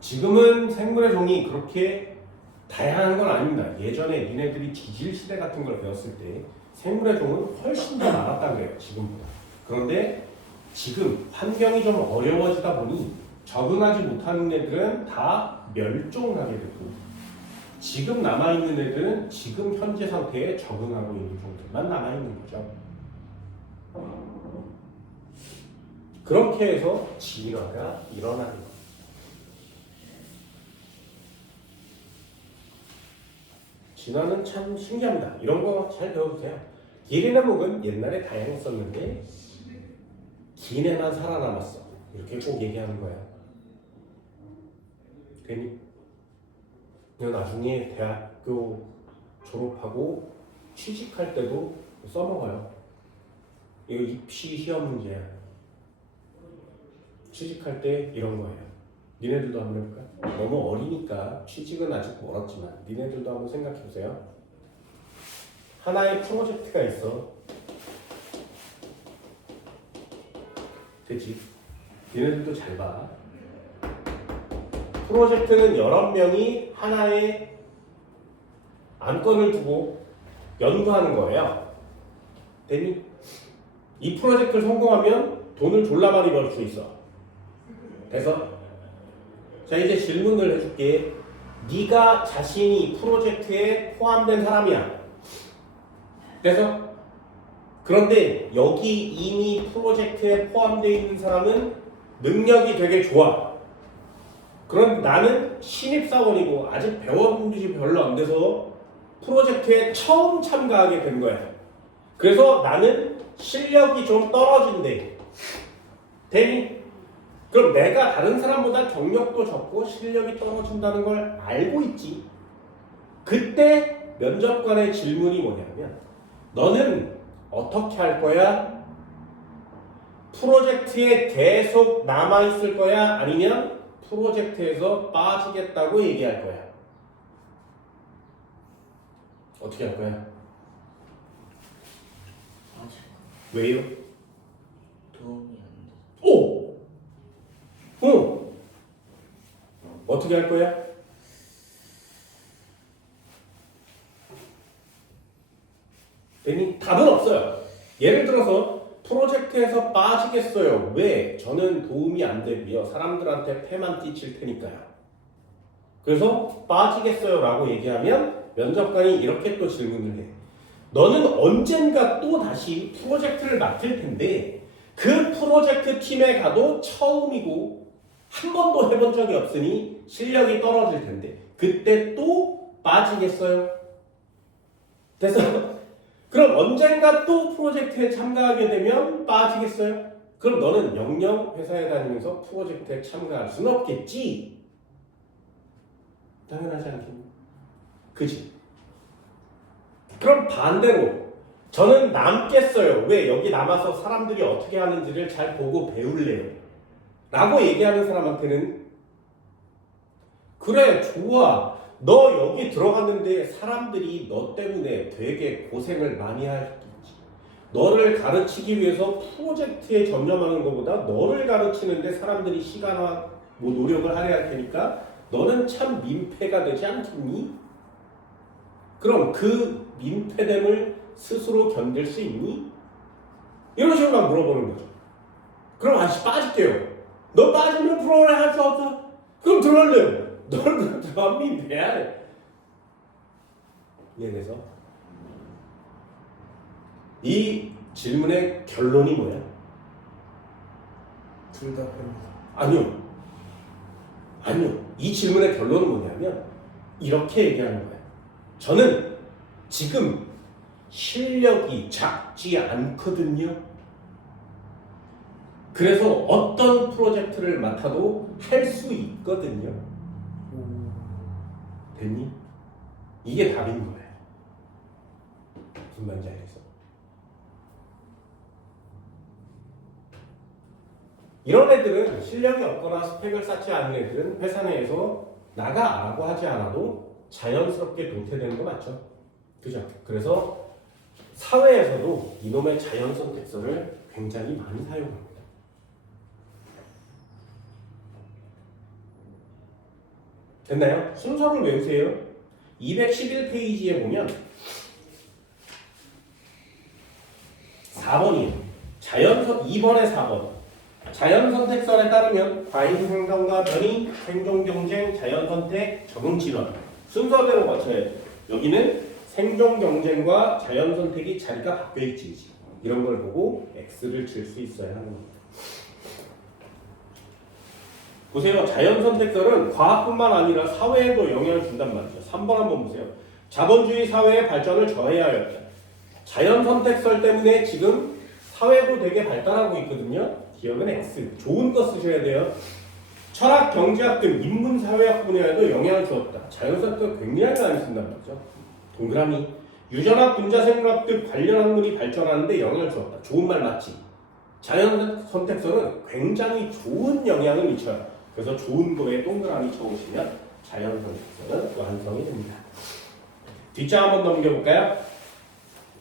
지금은 생물의 종이 그렇게 다양한 건 아닙니다. 예전에 니네들이 지질시대 같은 걸 배웠을 때 생물의 종은 훨씬 더 많았다고 해요. 지금보다. 그런데 지금 환경이 좀 어려워지다 보니 적응하지 못하는 애들은 다 멸종하게 되고 지금 남아있는 애들은 지금 현재 상태에 적응하고 있는 종들만 남아있는 거죠. 그렇게 해서 진화가 일어나는 거예요. 진화는 참 신기합니다. 이런 거 잘 배워주세요. 기린의목은 옛날에 다양했었는데 긴 애만 살아남았어. 이렇게 꼭 얘기하는 거야. 괜히 나중에 대학교 졸업하고 취직할 때도 써먹어요. 이거 입시 시험 문제야. 취직할 때 이런 거예요. 니네들도 한번 해볼까? 너무 어리니까 취직은 아직 멀었지만 니네들도 한번 생각해보세요. 하나의 프로젝트가 있어. 그치? 니네들도 잘 봐. 프로젝트는 여러 명이 하나의 안건을 두고 연구하는 거예요. 됐니? 이 프로젝트를 성공하면 돈을 졸라 많이 벌 수 있어. 그래서 자 이제 질문을 해줄게. 네가 자신이 프로젝트에 포함된 사람이야. 그래서 그런데 여기 이미 프로젝트에 포함되어 있는 사람은 능력이 되게 좋아. 그럼 나는 신입사원이고 아직 배워본 지 별로 안 돼서 프로젝트에 처음 참가하게 된 거야. 그래서 나는 실력이 좀 떨어진대. 되니? 그럼 내가 다른 사람보다 경력도 적고 실력이 떨어진다는 걸 알고 있지. 그때 면접관의 질문이 뭐냐면 너는 어떻게 할 거야? 프로젝트에 계속 남아있을 거야? 아니면 프로젝트에서 빠지겠다고 얘기할 거야? 어떻게 할 거야? 왜요? 도움이 안 돼. 오! 어떻게 할 거야? 되니? 답은 없어요. 예를 들어서 프로젝트에서 빠지겠어요. 왜? 저는 도움이 안 되고요. 사람들한테 폐만 끼칠 테니까요. 그래서 빠지겠어요 라고 얘기하면 면접관이 이렇게 또 질문을 해. 너는 언젠가 또 다시 프로젝트를 맡을 텐데 그 프로젝트 팀에 가도 처음이고 한 번도 해본 적이 없으니 실력이 떨어질 텐데 그때 또 빠지겠어요? 그래서 그럼 언젠가 또 프로젝트에 참가하게 되면 빠지겠어요? 그럼 너는 영영 회사에 다니면서 프로젝트에 참가할 수는 없겠지? 당연하지 않겠니? 그지? 그럼 반대로 저는 남겠어요. 왜? 여기 남아서 사람들이 어떻게 하는지를 잘 보고 배울래요. 라고 얘기하는 사람한테는 그래 좋아. 너 여기 들어갔는데 사람들이 너 때문에 되게 고생을 많이 하겠지. 너를 가르치기 위해서 프로젝트에 전념하는 것보다 너를 가르치는데 사람들이 시간과 뭐 노력을 하려 할 테니까 너는 참 민폐가 되지 않겠니? 그럼 그 민폐됨을 스스로 견딜 수 있니? 이런 식으로 막 물어보는 거죠. 그럼 아저씨 빠질게요. 너 빠지면 프로그램 할 수 없어? 그럼 들어갈래요. 너는 들어가면 민폐야. 그래서 이 질문의 결론이 뭐야? 둘 다 팬입니다. 아니요. 이 질문의 결론은 뭐냐면 이렇게 얘기하는 거예요. 저는 지금 실력이 작지 않거든요. 그래서 어떤 프로젝트를 맡아도 할 수 있거든요. 됐니? 이게 답인 거예요. 무슨 말인지 알겠어? 이런 애들은 실력이 없거나 스펙을 쌓지 않은 애들은 회사 내에서 나가라고 하지 않아도 자연스럽게 도태되는 거 맞죠? 그죠? 그래서 사회에서도 이놈의 자연 선택설을 굉장히 많이 사용합니다. 됐나요? 순서를 외우세요. 211페이지에 보면 4번이에요. 2번에 4번. 자연선택설에 따르면 과잉 생성과 변이, 생존경쟁, 자연선택, 적응진화 순서대로 맞춰야 돼. 여기는 생존 경쟁과 자연 선택이 자리가 바뀌어 있지. 이런 걸 보고 X를 칠 수 있어야 하는 겁니다. 보세요. 자연 선택설은 과학뿐만 아니라 사회에도 영향을 준단 말이죠. 3번 한번 보세요. 자본주의 사회의 발전을 저해하였다. 자연 선택설 때문에 지금 사회도 되게 발달하고 있거든요. 기억은 X. 좋은 거 쓰셔야 돼요. 철학, 경제학 등 인문사회학 분야에도 영향을 주었다. 자연 선택을 굉장히 많이 쓴단 말이죠. 동그라미. 유전학, 분자생물학 등 관련 학문이 발전하는데 영향을 주었다. 좋은 말 맞지? 자연 선택설은 굉장히 좋은 영향을 미쳐요. 그래서 좋은 거에 동그라미 쳐오시면 자연 선택설은 완성이 됩니다. 뒷장 한번 넘겨볼까요?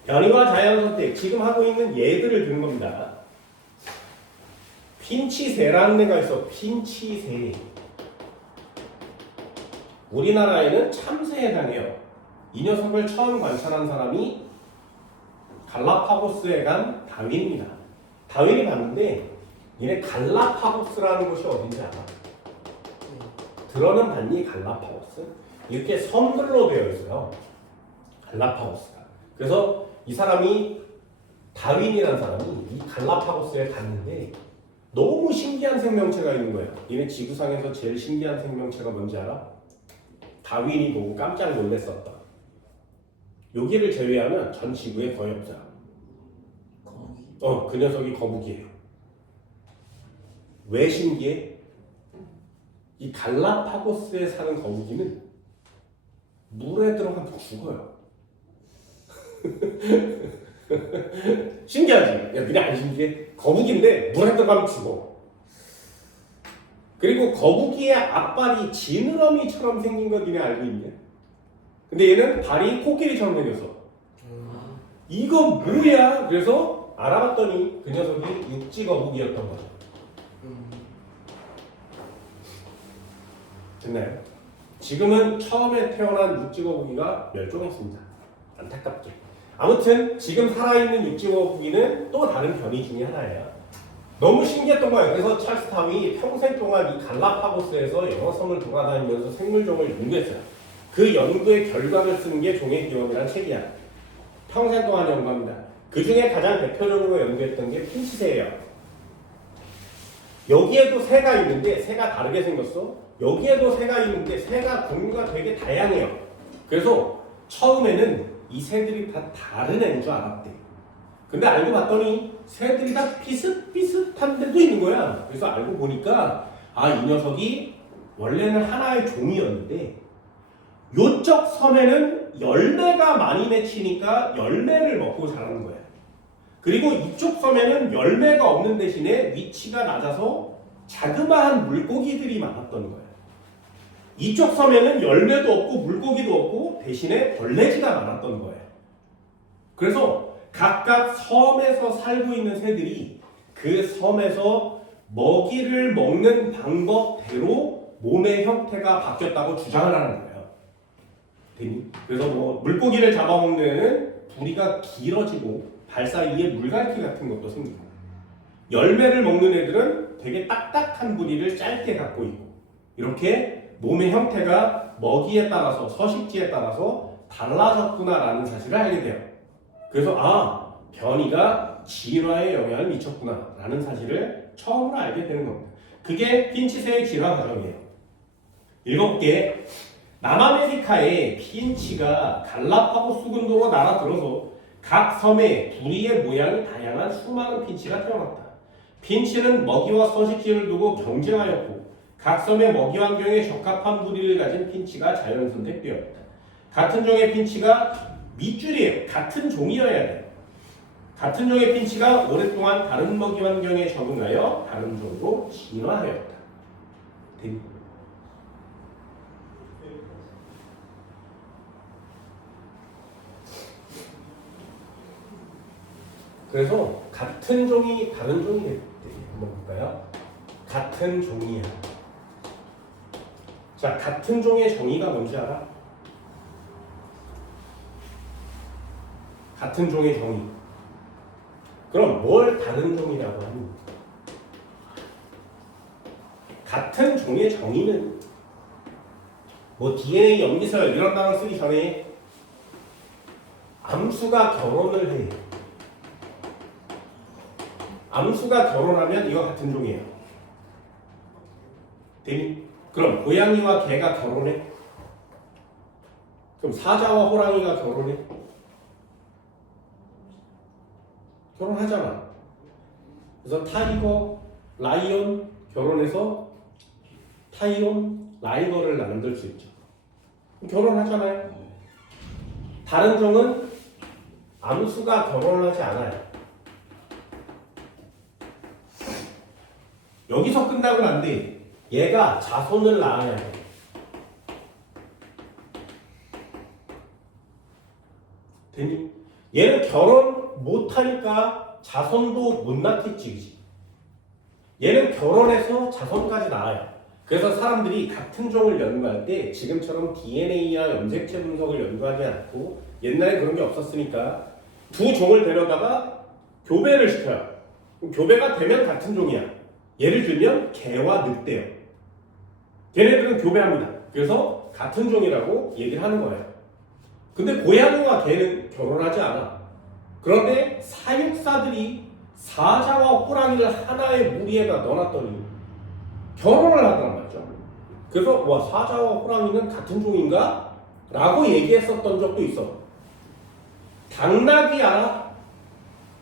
변이와 자연 선택, 지금 하고 있는 예들을 드는 겁니다. 핀치새라는 애가 있어. 핀치새. 우리나라에는 참새에 해당해요. 이 녀석을 처음 관찰한 사람이 갈라파고스에 간 다윈입니다. 다윈이 봤는데 얘네 갈라파고스라는 곳이 어딘지 알아? 들어는 봤니? 갈라파고스? 이렇게 섬들로 되어 있어요. 갈라파고스가. 그래서 이 사람이 다윈이라는 사람이 이 갈라파고스에 갔는데 너무 신기한 생명체가 있는 거예요. 얘네 지구상에서 제일 신기한 생명체가 뭔지 알아? 다윈이 보고 깜짝 놀랐었다. 여기를 제외하면 전 지구에 거의 없어요. 거북이. 그 녀석이 거북이에요. 왜 신기해? 이 갈라파고스에 사는 거북이는 물에 들어가면 죽어요. 신기하지? 야, 그냥 안 신기해? 거북인데 물에 들어가면 죽어. 그리고 거북이의 앞발이 지느러미처럼 생긴 거 니네 알고 있냐? 근데 얘는 발이 코끼리처럼 생겼어. 이거 뭐야? 그래서 알아봤더니 그 녀석이 육지거북이였던 거죠. 됐나요? 지금은 처음에 태어난 육지거북이가 멸종했습니다. 안타깝게. 아무튼 지금 살아있는 육지거북이는 또 다른 변이 중에 하나예요. 너무 신기했던 거예요. 그래서 찰스 다윈이 평생 동안 이 갈라파고스에서 여러 섬을 돌아다니면서 생물종을 연구했어요. 그 연구의 결과를 쓰는 게 종의 기원이라는 책이야. 평생 동안 연구합니다. 그 중에 가장 대표적으로 연구했던 게 핀치새예요. 여기에도 새가 있는데 새가 다르게 생겼어. 여기에도 새가 있는데 새가 종류가 되게 다양해요. 그래서 처음에는 이 새들이 다 다른 애인 줄 알았대. 근데 알고 봤더니 새들이 다 비슷비슷한 데도 있는 거야. 그래서 알고 보니까 이 녀석이 원래는 하나의 종이었는데 요쪽 섬에는 열매가 많이 맺히니까 열매를 먹고 자라는 거야. 그리고 이쪽 섬에는 열매가 없는 대신에 위치가 낮아서 자그마한 물고기들이 많았던 거야. 이쪽 섬에는 열매도 없고 물고기도 없고 대신에 벌레지가 많았던 거예요. 그래서 각각 섬에서 살고 있는 새들이 그 섬에서 먹이를 먹는 방법대로 몸의 형태가 바뀌었다고 주장을 하는 거예요. 그래서 뭐 물고기를 잡아먹는 애는 부리가 길어지고 발 사이에 물갈퀴 같은 것도 생기고, 열매를 먹는 애들은 되게 딱딱한 부리를 짧게 갖고 있고, 이렇게 몸의 형태가 먹이에 따라서 서식지에 따라서 달라졌구나라는 사실을 알게 돼요. 그래서 변이가 진화에 영향을 미쳤구나라는 사실을 처음으로 알게 되는 겁니다. 그게 핀치새의 진화 과정이에요. 7개. 남아메리카에 핀치가 갈라파고스 군도로 날아들어서 각 섬에 부리의 모양이 다양한 수많은 핀치가 태어났다. 핀치는 먹이와 서식지를 두고 경쟁하였고 각 섬의 먹이 환경에 적합한 부리를 가진 핀치가 자연 선택되었다. 같은 종의 핀치가 밑줄이에요. 같은 종이어야 돼요. 같은 종의 핀치가 오랫동안 다른 먹이 환경에 적응하여 다른 종으로 진화하였다. 됩니다. 그래서 같은 종이 다른 종이 될 때 한번 볼까요? 같은 종이야. 자, 같은 종의 정의가 뭔지 알아? 같은 종의 정의. 그럼 뭘 다른 종이라고 하니? 같은 종의 정의는 뭐 DNA 염기설 이런 단어 쓰기 전에 암수가 결혼을 해. 암수가 결혼하면 이거 같은 종이에요. 되니? 그럼 고양이와 개가 결혼해? 그럼 사자와 호랑이가 결혼해? 결혼하잖아. 그래서 타이거, 라이온 결혼해서 타이온, 라이거를 만들 수 있죠. 결혼하잖아요. 다른 종은 암수가 결혼을 하지 않아요. 여기서 끝나면 안 돼. 얘가 자손을 낳아야 돼. 되니? 얘는 결혼 못하니까 자손도 못 낳겠지, 그치? 얘는 결혼해서 자손까지 낳아요. 그래서 사람들이 같은 종을 연구할 때 지금처럼 DNA와 염색체 분석을 연구하지 않고 옛날에 그런 게 없었으니까 두 종을 데려다가 교배를 시켜요. 교배가 되면 같은 종이야. 예를 들면 개와 늑대요. 걔네들은 교배합니다. 그래서 같은 종이라고 얘기를 하는 거예요. 근데 고양이와 개는 결혼하지 않아. 그런데 사육사들이 사자와 호랑이를 하나의 무리에다 넣어놨더니 결혼을 하더란 말이죠. 그래서 와 사자와 호랑이는 같은 종인가? 라고 얘기했었던 적도 있어. 당나귀 알아?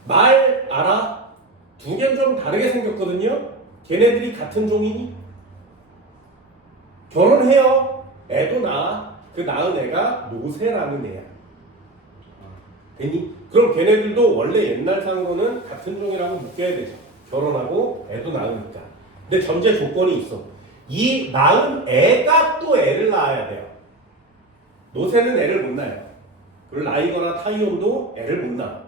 말 알아? 두 개는 좀 다르게 생겼거든요. 걔네들이 같은 종이니? 결혼해요. 애도 낳아. 그 낳은 애가 노새라는 애야. 되니? 그럼 걔네들도 원래 옛날 상으로는 같은 종이라고 묶여야 되죠. 결혼하고 애도 낳으니까. 근데 전제 조건이 있어. 이 낳은 애가 또 애를 낳아야 돼요. 노새는 애를 못 낳아요. 그리고 라이거나 타이온도 애를 못 낳아.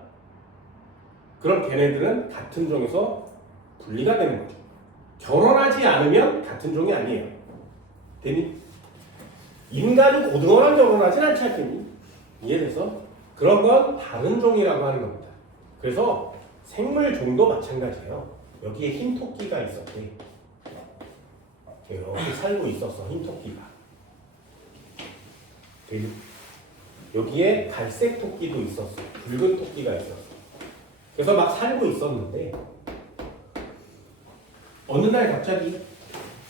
그럼 걔네들은 같은 종에서 분리가 되는 거죠. 결혼하지 않으면 같은 종이 아니에요. 되니? 인간이 고등어랑 결혼하진 않지 않겠니? 이해돼서? 그런 건 다른 종이라고 하는 겁니다. 그래서 생물 종도 마찬가지예요. 여기에 흰 토끼가 있었대. 여기 살고 있었어, 흰 토끼가. 여기에 갈색 토끼도 있었어. 붉은 토끼가 있었어. 그래서 막 살고 있었는데 어느 날 갑자기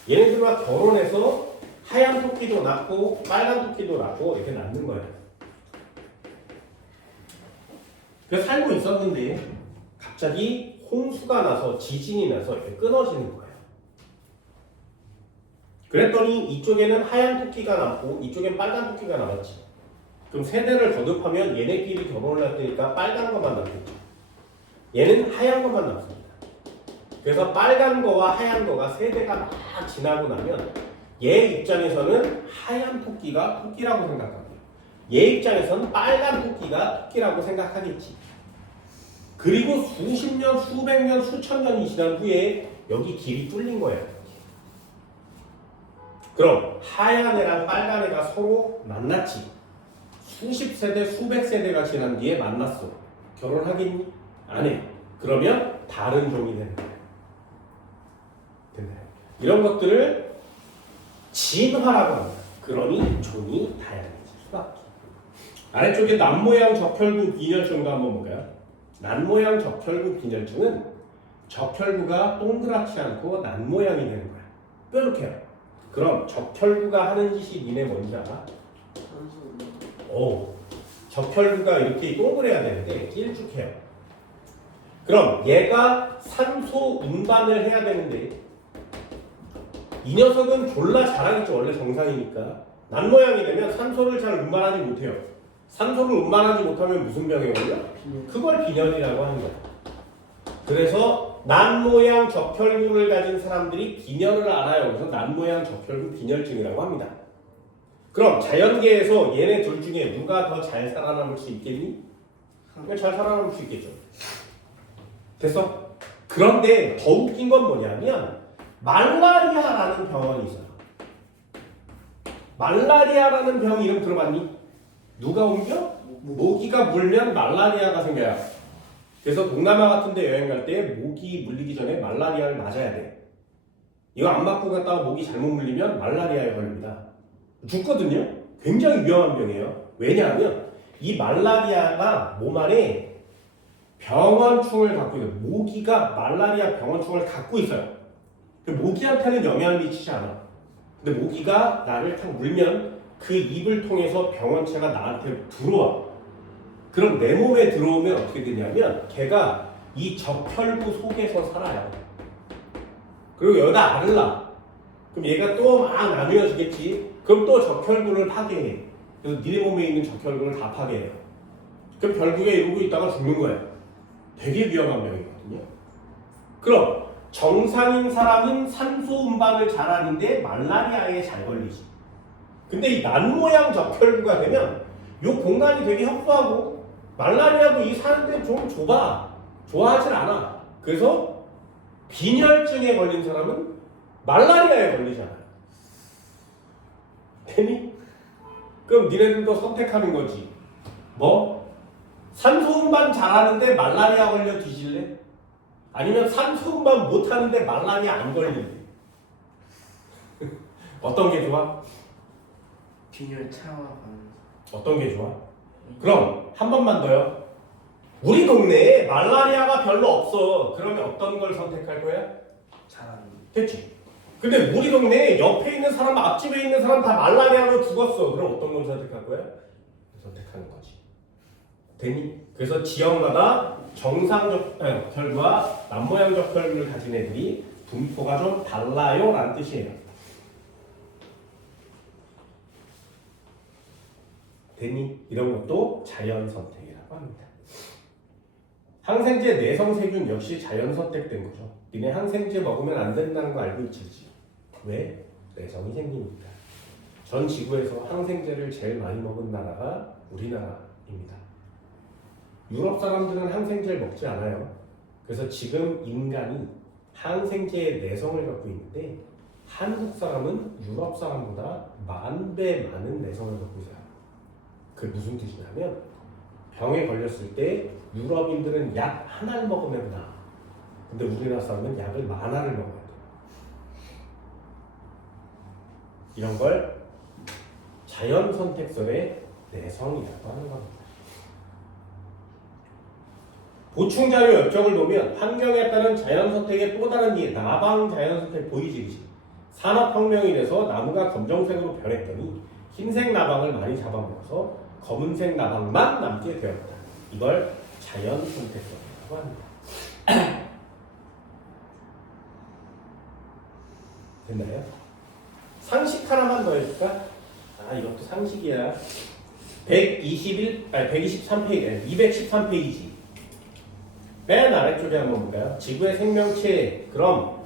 얘네들과 결혼해서 하얀 토끼도 낳고 빨간 토끼도 낳고 이렇게 낳는 거예요. 그래서 살고 있었는데 갑자기 홍수가 나서 지진이 나서 이렇게 끊어지는 거예요. 그랬더니 이쪽에는 하얀 토끼가 남고 이쪽엔 빨간 토끼가 남았지. 그럼 세대를 거듭하면 얘네끼리 결혼을 할 테니까 빨간 것만 남겠죠. 얘는 하얀 것만 남습니다. 그래서 빨간 거와 하얀 거가 세대가 막 지나고 나면 얘 입장에서는 하얀 토끼가 토끼라고 생각합니다. 얘 입장에서는 빨간 토끼가 토끼라고 생각하겠지. 그리고 수십 년, 수백 년, 수천 년이 지난 후에 여기 길이 뚫린 거예요. 그럼 하얀 애랑 빨간 애가 서로 만났지. 수십 세대, 수백 세대가 지난 뒤에 만났어. 결혼하겠니? 안 해. 그러면 다른 종이 되는 거예요. 됐나요? 이런 것들을 진화라고 합니다. 그러니 종이 다양해질 수밖에. 아래쪽에 난모양 적혈구 빈혈증과 한번 볼까요? 난모양 적혈구 빈혈증은 적혈구가 동그랗지 않고 난모양이 되는 거야. 뾰족해요. 그럼 적혈구가 하는 짓이 니네 뭔지 알아? 적혈구가 이렇게 동그래야 되는데 일쭉해요. 그럼 얘가 산소 운반을 해야 되는데 이 녀석은 졸라 잘하겠죠. 원래 정상이니까. 난 모양이 되면 산소를 잘 운반하지 못해요. 산소를 운반하지 못하면 무슨 병에 걸려? 그걸 빈혈이라고 하는 거야. 그래서 난 모양 적혈구를 가진 사람들이 빈혈을 알아요. 그래서 난 모양 적혈구 빈혈증이라고 합니다. 그럼 자연계에서 얘네 둘 중에 누가 더 잘 살아남을 수 있겠니? 잘 살아남을 수 있겠죠. 됐어? 그런데 더 웃긴 건 뭐냐면 말라리아라는 병원이 있어요. 말라리아라는 병 이름 들어봤니? 누가 옮겨? 모기가 물면 말라리아가 생겨요. 그래서 동남아 같은 데 여행 갈 때 모기 물리기 전에 말라리아를 맞아야 돼. 이거 안 맞고 갔다가 모기 잘못 물리면 말라리아에 걸립니다. 죽거든요. 굉장히 위험한 병이에요. 왜냐하면 이 말라리아가 몸 안에 병원충을 갖고 있어요. 모기가 말라리아 병원충을 갖고 있어요. 모기한테는 영향을 미치지 않아. 근데 모기가 나를 탁 물면 그 입을 통해서 병원체가 나한테 들어와. 그럼 내 몸에 들어오면 어떻게 되냐면 걔가 이 적혈구 속에서 살아요. 그리고 여기다 알을 낳아. 그럼 얘가 또 막 나누어지겠지. 그럼 또 적혈구를 파괴해. 그래서 니네 몸에 있는 적혈구를 다 파괴해요. 그럼 결국에 이러고 있다가 죽는 거예요. 되게 위험한 병이거든요. 그럼 정상인 사람은 산소 운반을 잘하는데 말라리아에 잘 걸리지. 근데 이 난 모양 적혈구가 되면 이 공간이 되게 협소하고 말라리아도 이 사는데 좀 좁아. 좋아하진 않아. 그래서 빈혈증에 걸린 사람은 말라리아에 걸리지 않아요. 되니? 그럼 니네들도 선택하는 거지. 뭐? 산소 운반 잘하는데 말라리아 걸려 뒤질래? 아니면 산소 운반 못하는데 말라리아 안 걸릴래? 어떤 게 좋아? 빈혈 차와가면서 어떤 게 좋아? 그럼 한 번만 더요. 우리 동네에 말라리아가 별로 없어. 그러면 어떤 걸 선택할 거야? 잘하는 됐지? 근데 우리 동네에 옆에 있는 사람, 앞집에 있는 사람 다 말라리아로 죽었어. 그럼 어떤 걸 선택할 거야? 선택하는 거지. 되니? 그래서 지역마다 정상적혈과 남모양적혈을 가진 애들이 분포가 좀 달라요 라는 뜻이에요. 되니? 이런 것도 자연선택이라고 합니다. 항생제 내성세균 역시 자연선택된 거죠. 니네 항생제 먹으면 안 된다는 거 알고 있지? 왜? 내성이 생기니까. 전 지구에서 항생제를 제일 많이 먹은 나라가 우리나라입니다. 유럽 사람들은 항생제를 먹지 않아요. 그래서 지금 인간이 항생제의 내성을 갖고 있는데 한국 사람은 유럽 사람보다 10,000배 많은 내성을 갖고 있어요. 그게 무슨 뜻이냐면 병에 걸렸을 때 유럽인들은 약 하나를 먹으면 나아. 근데 우리나라 사람은 약을 많아를 먹어야 돼. 이런 걸 자연선택설의 내성이라고 하는 겁니다. 보충자료 열정을 보면 환경에 따른 자연선택의 또 다른 예, 나방 자연선택 보이지? 그치? 산업혁명이 돼서 나무가 검정색으로 변했더니 흰색 나방을 많이 잡아먹어서 검은색 나방만 남게 되었다. 이걸 자연선택설이라고 합니다. 됐나요? 상식 하나만 더 해줄까? 아, 이것도 상식이야. 123페이지, 213페이지. 맨 아래쪽에 한번 볼까요? 지구의 생명체. 그럼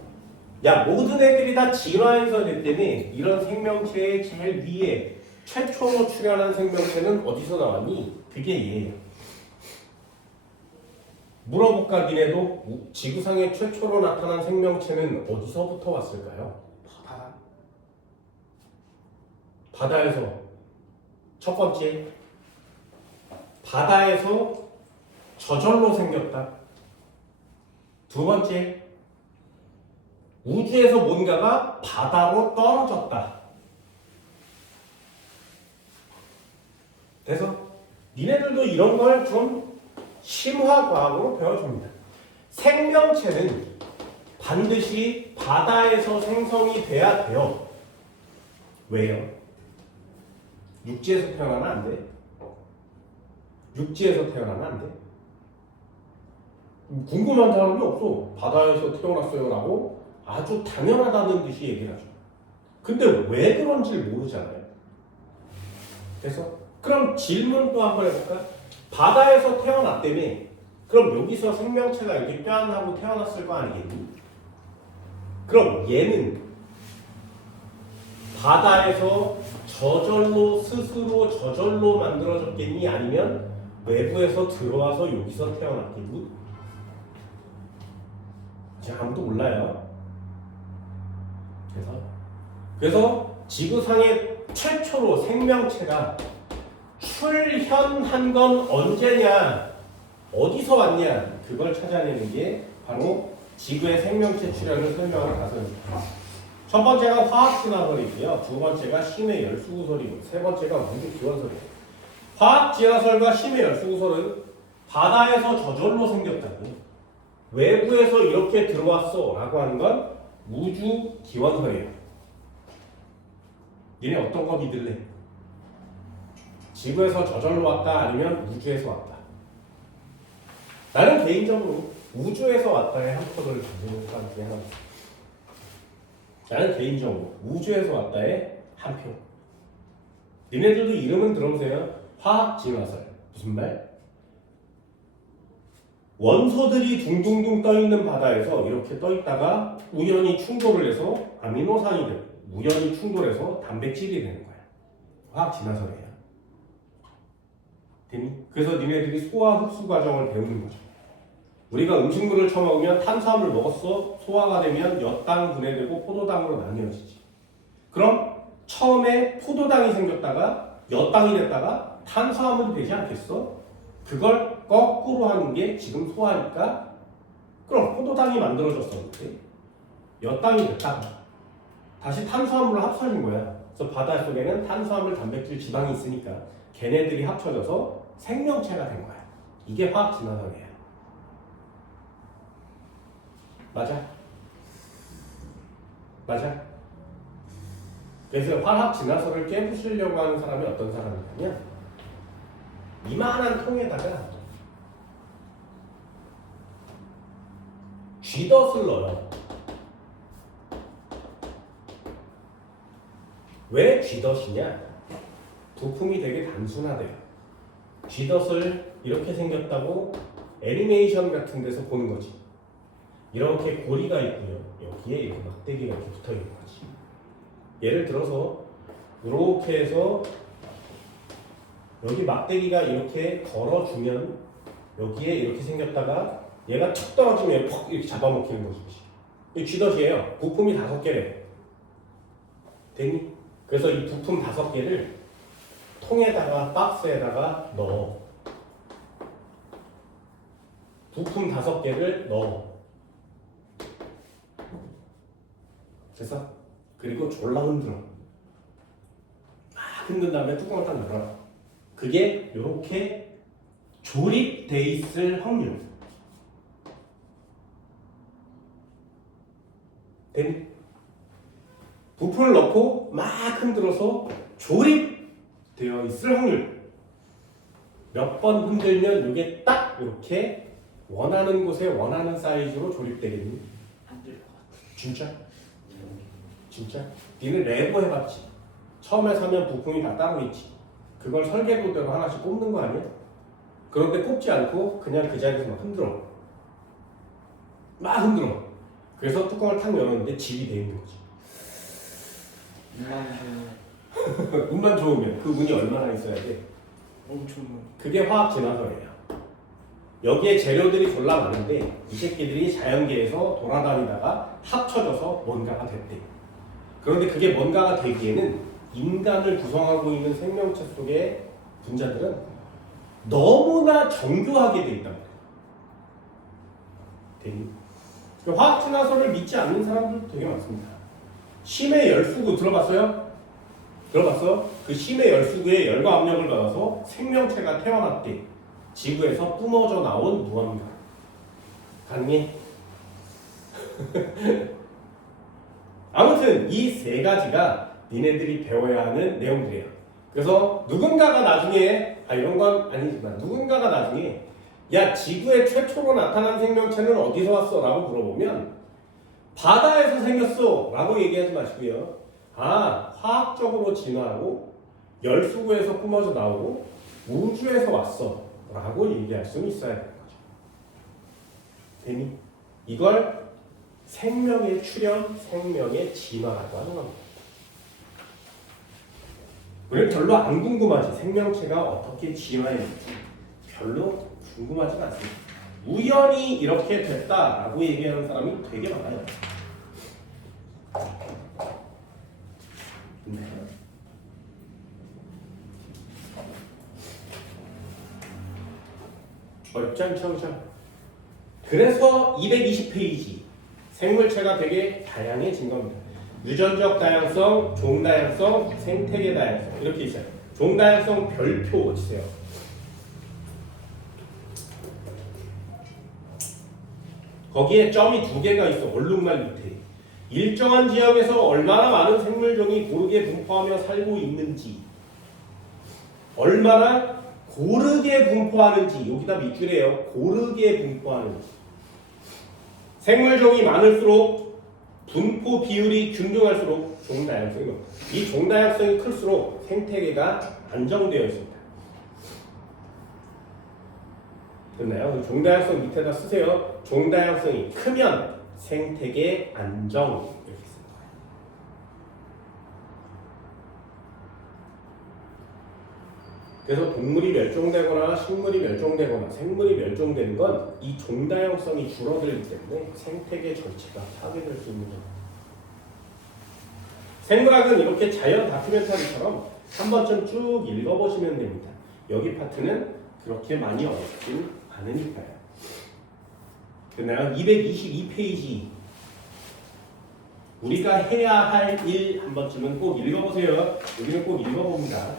야, 모든 애들이 다 진화해서 됐다니 이런 생명체의 제일 위에 최초로 출현한 생명체는 어디서 나왔니? 그게 얘예요. 물어볼까 니네도? 지구상에 최초로 나타난 생명체는 어디서부터 왔을까요? 바다 바다에서. 첫 번째, 바다에서 저절로 생겼다. 두 번째, 우주에서 뭔가가 바다로 떨어졌다. 그래서 니네들도 이런 걸 좀 심화과학으로 배워줍니다. 생명체는 반드시 바다에서 생성이 돼야 돼요. 왜요? 육지에서 태어나면 안 돼. 육지에서 태어나면 안 돼. 궁금한 사람이 없어. 바다에서 태어났어요 라고 아주 당연하다는 듯이 얘기를 하죠. 근데 왜 그런지 모르잖아요. 그래서 그럼 질문 또 한번 해볼까? 바다에서 태어났다며. 그럼 여기서 생명체가 이렇게 뺨하고 태어났을 거 아니겠니? 그럼 얘는 바다에서 저절로 스스로 저절로 만들어졌겠니? 아니면 외부에서 들어와서 여기서 태어났겠니? 지금 아무도 몰라요. 그래서 지구상의 최초로 생명체가 출현한 건 언제냐, 어디서 왔냐, 그걸 찾아내는 게 바로 지구의 생명체 출현을 설명하는 가설입니다. 첫 번째가 화학 진화설이고요. 두 번째가 심해 열수구설이고 세 번째가 우주 기원설이에요. 화학 진화설과 심해 열수구설은 바다에서 저절로 생겼다고. 외부에서 이렇게 들어왔어 라고 하는 건 우주 기원설이에요. 니네 어떤 거 믿을래? 지구에서 저절로 왔다 아니면 우주에서 왔다? 나는 개인적으로 우주에서 왔다에 한 표를 가지는 사람 중에 하나입니다. 나는 개인적으로 우주에서 왔다에 한 표. 니네들도 이름은 들어보세요. 화학 진화설. 무슨 말? 원소들이 둥둥둥 떠있는 바다에서 이렇게 떠있다가 우연히 충돌을 해서 아미노산이 되고 우연히 충돌해서 단백질이 되는 거야. 화학 진화설이야. 되니? 그래서 니네들이 소화 흡수 과정을 배우는 거죠. 우리가 음식물을 처먹으면 탄수화물 먹었어. 소화가 되면 엿당 분해되고 포도당으로 나뉘어지지. 그럼 처음에 포도당이 생겼다가 엿당이 됐다가 탄수화물이 되지 않겠어? 그걸 거꾸로 하는 게 지금 소화니까 그럼 포도당이 만들어졌었는데 엿당이 됐다가 다시 탄수화물을 합쳐진 거야. 그래서 바다 속에는 탄수화물, 단백질, 지방이 있으니까 걔네들이 합쳐져서 생명체가 된 거야. 이게 화학 진화설이야. 맞아? 맞아? 그래서 화학 진화설을 깨부수려고 하는 사람이 어떤 사람이냐면 이만한 통에다가 쥐덫을 넣어요. 왜 쥐덫이냐? 부품이 되게 단순하대요. 쥐덫을 이렇게 생겼다고 애니메이션 같은 데서 보는 거지. 이렇게 고리가 있고요. 여기에 이렇게 막대기가 이렇게 붙어 있는 거지. 예를 들어서 이렇게 해서 여기 막대기가 이렇게 걸어주면 여기에 이렇게 생겼다가 얘가 툭 떨어지면 퍽 이렇게 잡아먹히는 거지. 이 쥐덫이에요. 부품이 5개래. 되니? 그래서 이 부품 5개를 통에다가 박스에다가 넣어. 부품 5개를 넣어. 그래서 그리고 졸라 흔들어. 막 흔든 다음에 뚜껑을 딱 열어. 그게 이렇게 조립돼 있을 확률. 되니? 부품을 넣고 막 흔들어서 조립되어 있을 확률. 몇 번 흔들면 이게 딱 이렇게 원하는 곳에 원하는 사이즈로 조립되겠니? 안 될 것 같아. 진짜? 진짜? 니는 레고 해봤지? 처음에 사면 부품이 다 따로 있지. 그걸 설계도대로 하나씩 꼽는 거 아니야? 그런데 꼽지 않고 그냥 그 자리에서 막 흔들어. 막 흔들어. 그래서 뚜껑을 탁 열었는데 집이 돼 있는 거지. 운만 좋으면 그 운이 얼마나 있어야 돼? 엄청 그게 화학 진화설이에요. 여기에 재료들이 졸라 많은데 이 새끼들이 자연계에서 돌아다니다가 합쳐져서 뭔가가 됐대. 그런데 그게 뭔가가 되기에는 인간을 구성하고 있는 생명체 속의 분자들은 너무나 정교하게 돼 있단 말이에요. 되니? 화학 진화설을 믿지 않는 사람들도 되게 많습니다. 심해 열수구 들어봤어요? 들어봤어? 그 심해 열수구에 열과 압력을 받아서 생명체가 태어났대. 지구에서 뿜어져 나온 무언가. 가능해? 아무튼 이 3가지가 니네들이 배워야 하는 내용들이에요. 그래서 누군가가 나중에 이런 건 아니지만 누군가가 나중에 야 지구에 최초로 나타난 생명체는 어디서 왔어? 라고 물어보면 바다에서 생겼어 라고 얘기하지 마시고요. 화학적으로 진화하고 열수구에서 뿜어져 나오고 우주에서 왔어 라고 얘기할 수는 있어야 되는 거죠. 되니? 이걸 생명의 출현, 생명의 진화라고 하는 겁니다. 우리는 별로 안 궁금하지. 생명체가 어떻게 진화했는지 별로 궁금하지가 않습니다. 우연히 이렇게 됐다라고 얘기하는 사람이 되게 많아요. 네. 어렵지 않죠, 그죠? 그래서 220페이지 생물체가 되게 다양해진 겁니다. 유전적 다양성, 종다양성, 생태계 다양성 이렇게 있어요. 종다양성 별표 치세요. 거기에 점이 2개가 있어. 얼룩말 밑에. 일정한 지역에서 얼마나 많은 생물종이 고르게 분포하며 살고 있는지, 얼마나 고르게 분포하는지, 여기다 밑줄이에요. 고르게 분포하는지. 생물종이 많을수록 분포 비율이 균등할수록 종다양성이 높다. 이 종다양성이 클수록 생태계가 안정되어 있습니다. 됐나요? 종다양성 밑에다 쓰세요. 종다양성이 크면 생태계 안정 이렇게 쓰는 거예요. 그래서 동물이 멸종되거나 식물이 멸종되거나 생물이 멸종되는 건 이 종다양성이 줄어들기 때문에 생태계 전체가 파괴될 수 있는 거예요. 생물학은 이렇게 자연 다큐멘터리처럼 한 번쯤 쭉 읽어보시면 됩니다. 여기 파트는 그렇게 많이 어렵진 않으니까요. 됐나요? 222페이지 우리가 해야 할 일 한 번쯤은 꼭 읽어보세요. 여기는 꼭 읽어봅니다.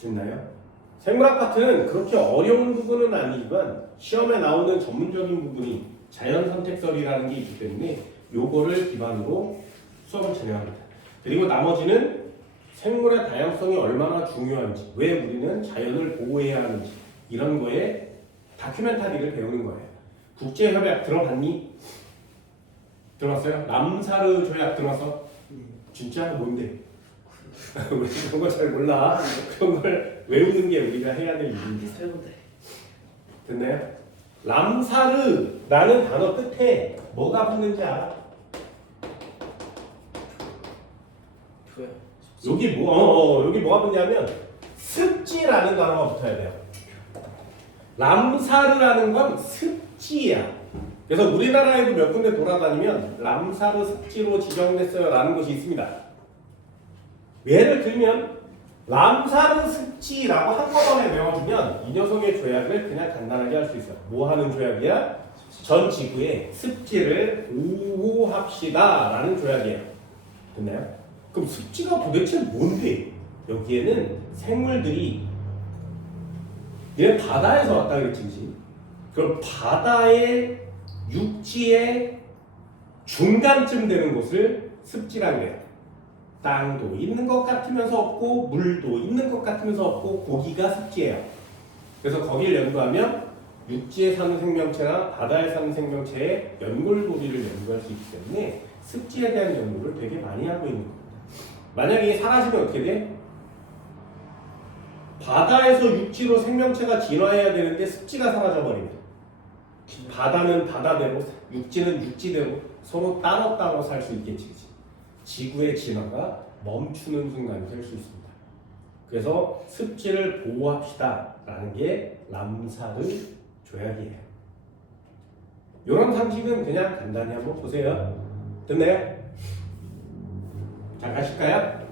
됐나요? 생물학 파트는 그렇게 어려운 부분은 아니지만 시험에 나오는 전문적인 부분이 자연 선택설이라는 게 있기 때문에 요거를 기반으로 수업을 진행합니다. 그리고 나머지는 생물의 다양성이 얼마나 중요한지, 왜 우리는 자연을 보호해야 하는지 이런 거에 다큐멘터리를 배우는 거예요. 국제협약 들어봤니? 들어봤어요? 람사르 조약 들어봤어? 진짜 뭔데? 우리 그런 거 잘 몰라. 그런 걸 외우는 게 우리가 해야 될 일인데. 설문데. 됐나요? 람사르라는 단어 끝에 뭐가 붙는지 알아? 그거요. 여기 여기 뭐가 붙냐면 습지라는 단어가 붙어야 돼요. 람사르라는 건 습지야. 그래서 우리나라에도 몇 군데 돌아다니면 람사르 습지로 지정됐어요 라는 곳이 있습니다. 예를 들면 람사르 습지라고 한꺼번에 외워주면 이 녀석의 조약을 그냥 간단하게 할 수 있어요. 뭐 하는 조약이야? 전 지구의 습지를 보호합시다 라는 조약이에요. 됐나요? 그럼 습지가 도대체 뭔데? 여기에는 생물들이 얘는 바다에서 왔다 그랬지, 그치? 그럼 바다의 육지의 중간쯤 되는 곳을 습지라고 해요. 땅도 있는 것 같으면서 없고 물도 있는 것 같으면서 없고 고기가 습지예요. 그래서 거기를 연구하면 육지에 사는 생명체나 바다에 사는 생명체의 연골고리를 연구할 수 있기 때문에 습지에 대한 연구를 되게 많이 하고 있는 겁니다. 만약에 이게 사라지면 어떻게 돼? 바다에서 육지로 생명체가 진화해야 되는데 습지가 사라져버립니다. 바다는 바다대로, 육지는 육지대로 서로 따로따로 살 수 있겠지. 지구의 진화가 멈추는 순간이 될 수 있습니다. 그래서 습지를 보호합시다 라는 게 람사르 조약이에요. 이런 상식은 그냥 간단히 한번 보세요. 됐나요? 자, 가실까요?